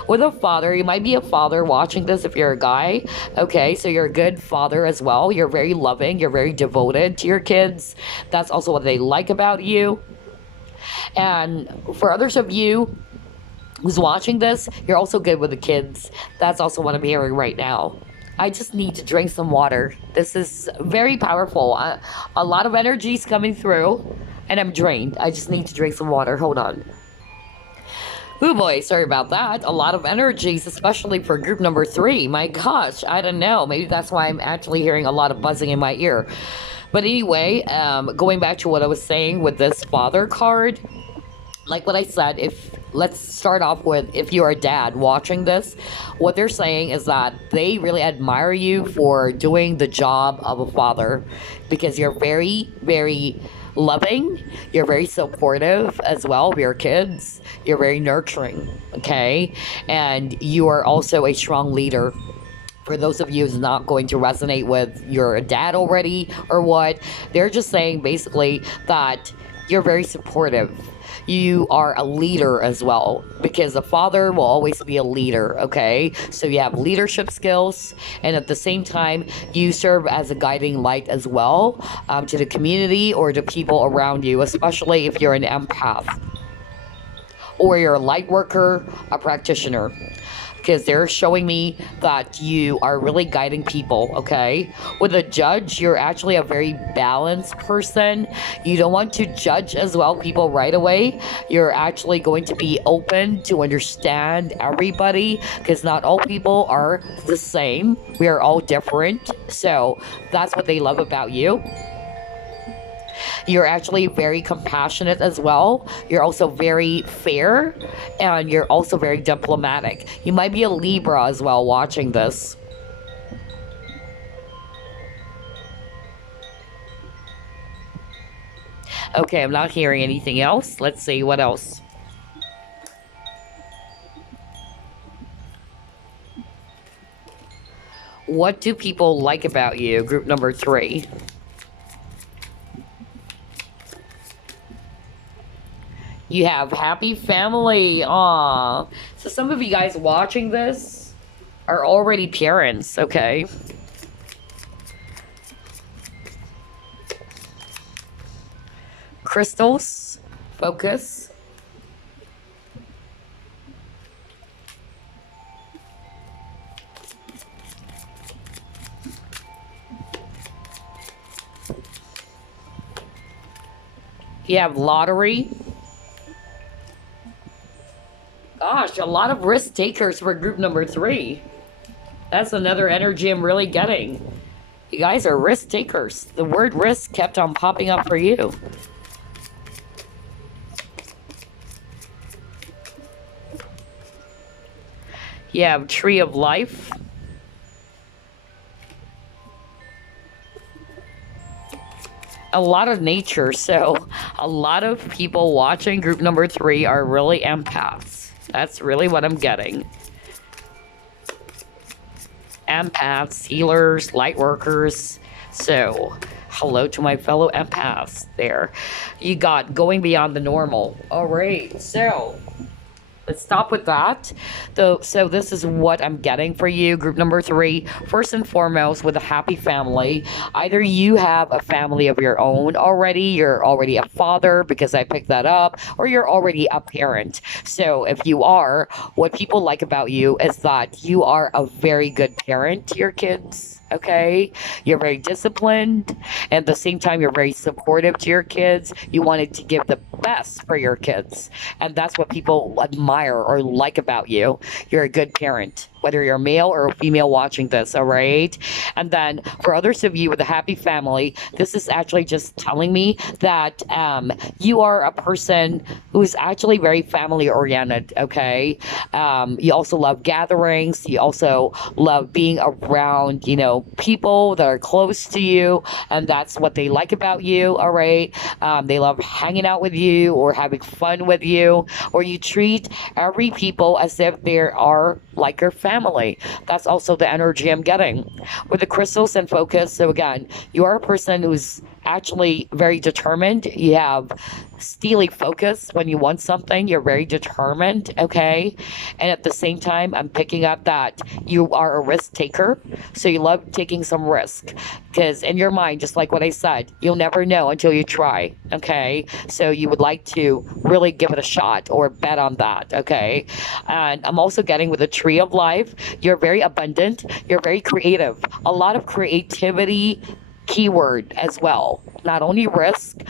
With a father, you might be a father watching this if you're a guy, okay? So you're a good father as well. You're very loving. You're very devoted to your kids. That's also what they like about you. And for others of you who's watching this, you're also good with the kids. That's also what I'm hearing right now. I just need to drink some water. This is very powerful. A lot of energy is coming through, and I'm drained. I just need to drink some water. Hold on. Oh boy, sorry about that. A lot of energies, especially for group number 3. My gosh, I don't know. Maybe that's why I'm actually hearing a lot of buzzing in my ear. But anyway, going back to what I was saying with this father card, like what I said, let's start off with, if you're a dad watching this, what they're saying is that they really admire you for doing the job of a father because you're very, very loving. You're very supportive as well of your kids. You're very nurturing, okay? And you are also a strong leader. For those of you who's not going to resonate with you're a dad already or what, they're just saying basically that you're very supportive. You are a leader as well, because a father will always be a leader, okay? So you have leadership skills, and at the same time, you serve as a guiding light as well to the community or to people around you, especially if you're an empath or you're a light worker, a practitioner. Because they're showing me that you are really guiding people, okay? With a judge, you're actually a very balanced person. You don't want to judge as well people right away. You're actually going to be open to understand everybody because not all people are the same. We are all different. So that's what they love about you. You're actually very compassionate as well. You're also very fair, and you're also very diplomatic. You might be a Libra as well watching this. Okay, I'm not hearing anything else. Let's see what else. What do people like about you? Group number 3. You have happy family. Aw. So some of you guys watching this are already parents, okay? Crystals. Focus. You have lottery. Gosh, a lot of risk takers for group number 3. That's another energy I'm really getting. You guys are risk takers. The word risk kept on popping up for you. You have Tree of Life. a lot of nature. So a lot of people watching group number 3 are really empaths. That's really what I'm getting. Empaths, healers, light workers. So hello to my fellow empaths there. You got going beyond the normal. All right, so let's stop with that. So this is what I'm getting for you, group number 3. First and foremost, with a happy family. Either you have a family of your own already, you're already a father because I picked that up, or you're already a parent. So if you are, what people like about you is that you are a very good parent to your kids. Okay, you're very disciplined, and at the same time you're very supportive to your kids. You wanted to give the best for your kids, and that's what people admire or like about you. You're a good parent, whether you're male or female watching this. All right, and then for others of you with a happy family, this is actually just telling me that you are a person who's actually very family oriented. Okay, you also love gatherings, you also love being around, you know, people that are close to you, and that's what they like about you. All right, they love hanging out with you or having fun with you, or you treat every people as if they are like your family. That's also the energy I'm getting with the crystals and focus. So again, you are a person who's actually very determined. You have steely focus when you want something. You're very determined, okay? And at the same time, I'm picking up that you are a risk taker. So you love taking some risk because in your mind, just like what I said, you'll never know until you try, okay? So you would like to really give it a shot or bet on that, okay? And I'm also getting with the tree of life, you're very abundant, you're very creative, a lot of creativity keyword as well. Not only risk,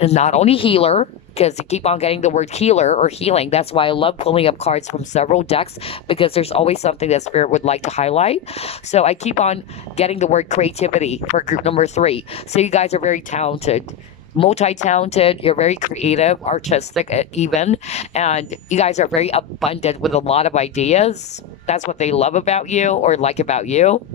and not only healer, because you keep on getting the word healer or healing. That's why I love pulling up cards from several decks, because there's always something that Spirit would like to highlight. So I keep on getting the word creativity for group number 3. So you guys are very talented, multi-talented, you're very creative, artistic even, and you guys are very abundant with a lot of ideas. That's what they love about you or like about you.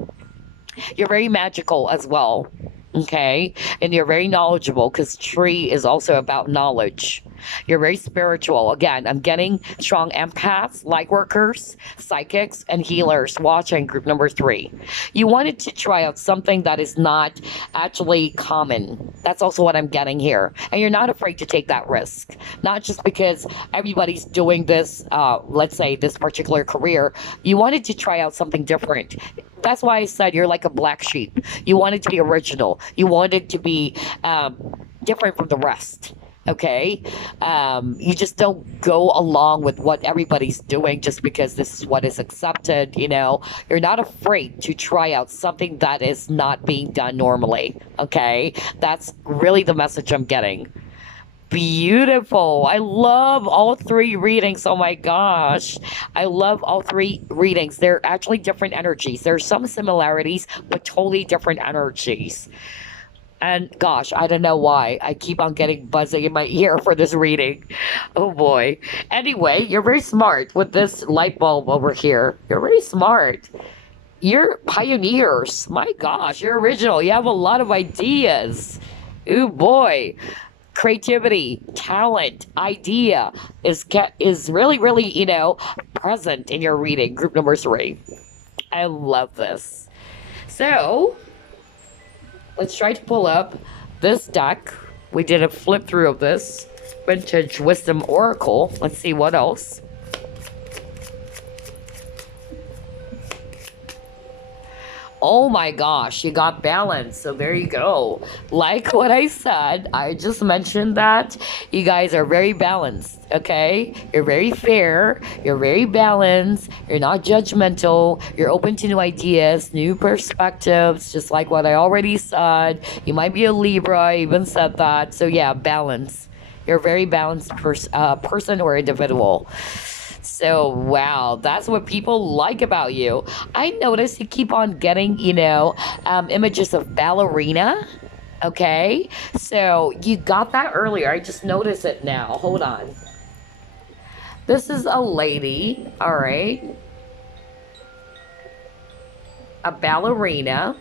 You're very magical as well, okay? And you're very knowledgeable because tree is also about knowledge. You're very spiritual. Again, I'm getting strong empaths, light workers, psychics, and healers watching group number 3. You wanted to try out something that is not actually common. That's also what I'm getting here. And you're not afraid to take that risk. Not just because everybody's doing this, let's say this particular career. You wanted to try out something different. That's why I said you're like a black sheep. You wanted to be original. You wanted to be different from the rest. Okay, you just don't go along with what everybody's doing just because this is what is accepted. You know, you're not afraid to try out something that is not being done normally. Okay, that's really the message I'm getting. Beautiful. I love all 3 readings. Oh my gosh. I love all 3 readings. They're actually different energies. There's some similarities, but totally different energies. And gosh, I don't know why. I keep on getting buzzing in my ear for this reading. Oh boy. Anyway, you're very smart with this light bulb over here. You're very smart. You're pioneers. My gosh, you're original. You have a lot of ideas. Oh boy. Creativity, talent, idea is really, you know, present in your reading, group number 3. I love this. So let's try to pull up this deck. We did a flip through of this Vintage Wisdom Oracle. Let's see what else. Oh my gosh, you got balance. So there you go. Like what I said, I just mentioned that you guys are very balanced, okay? You're very fair, you're very balanced, you're not judgmental, you're open to new ideas, new perspectives, just like what I already said. You might be a Libra, I even said that. So yeah, balance. You're a very balanced person or individual. So, wow, that's what people like about you. I noticed you keep on getting, you know, images of ballerina. Okay, so you got that earlier. I just noticed it now. Hold on. This is a lady, all right. A ballerina.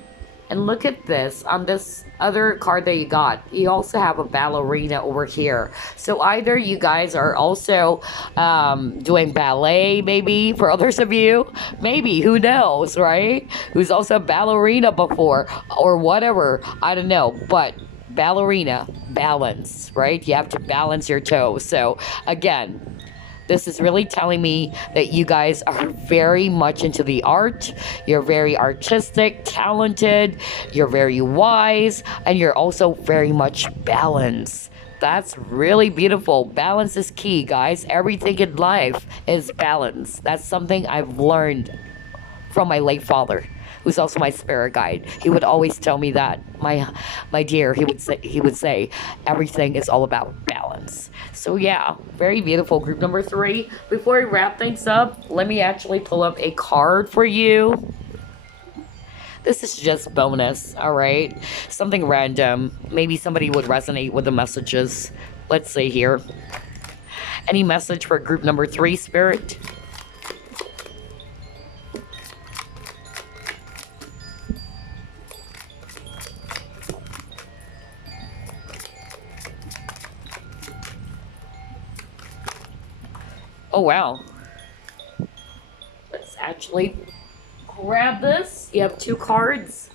And look at this on this other card that you got. You also have a ballerina over here. So either you guys are also doing ballet, maybe for others of you, maybe, who knows, right? Who's also a ballerina before or whatever. I don't know, but ballerina, balance, right? You have to balance your toes. So again, this is really telling me that you guys are very much into the art. You're very artistic, talented, you're very wise, and you're also very much balanced. That's really beautiful. Balance is key, guys. Everything in life is balance. That's something I've learned from my late father, who's also my spirit guide. He would always tell me that, my dear, he would say everything is all about balance. So yeah, very beautiful. Group number 3. Before we wrap things up, let me actually pull up a card for you. This is just bonus, all right? Something random. Maybe somebody would resonate with the messages. Let's see here. Any message for group number 3, Spirit? Oh, wow. Let's actually grab this. You have 2 cards.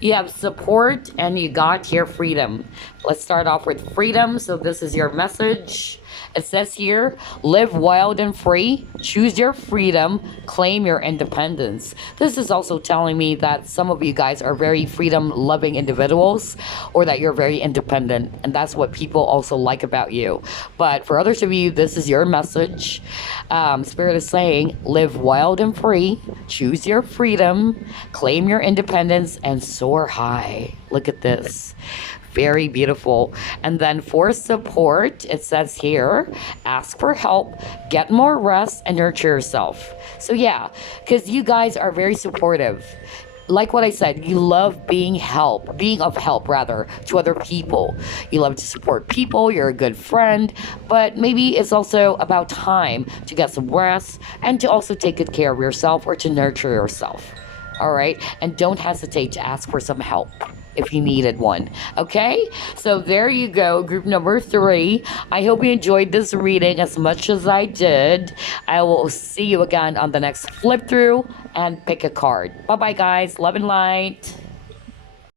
You have support and you got here freedom. Let's start off with freedom. So this is your message. It says here, live wild and free, choose your freedom, claim your independence. This is also telling me that some of you guys are very freedom-loving individuals, or that you're very independent, and that's what people also like about you. But for others of you, this is your message. Spirit is saying, live wild and free, choose your freedom, claim your independence, and soar high. Look at this. Very beautiful. And then for support, it says here, ask for help, get more rest, and nurture yourself. So yeah, because you guys are very supportive. Like what I said, you love being of help rather, to other people. You love to support people, you're a good friend, but maybe it's also about time to get some rest and to also take good care of yourself or to nurture yourself. All right? And don't hesitate to ask for some help if you needed one. Okay, so there you go, group number 3. I hope you enjoyed this reading as much as I did. I will see you again on the next flip through and pick a card. Bye bye, guys. Love and light.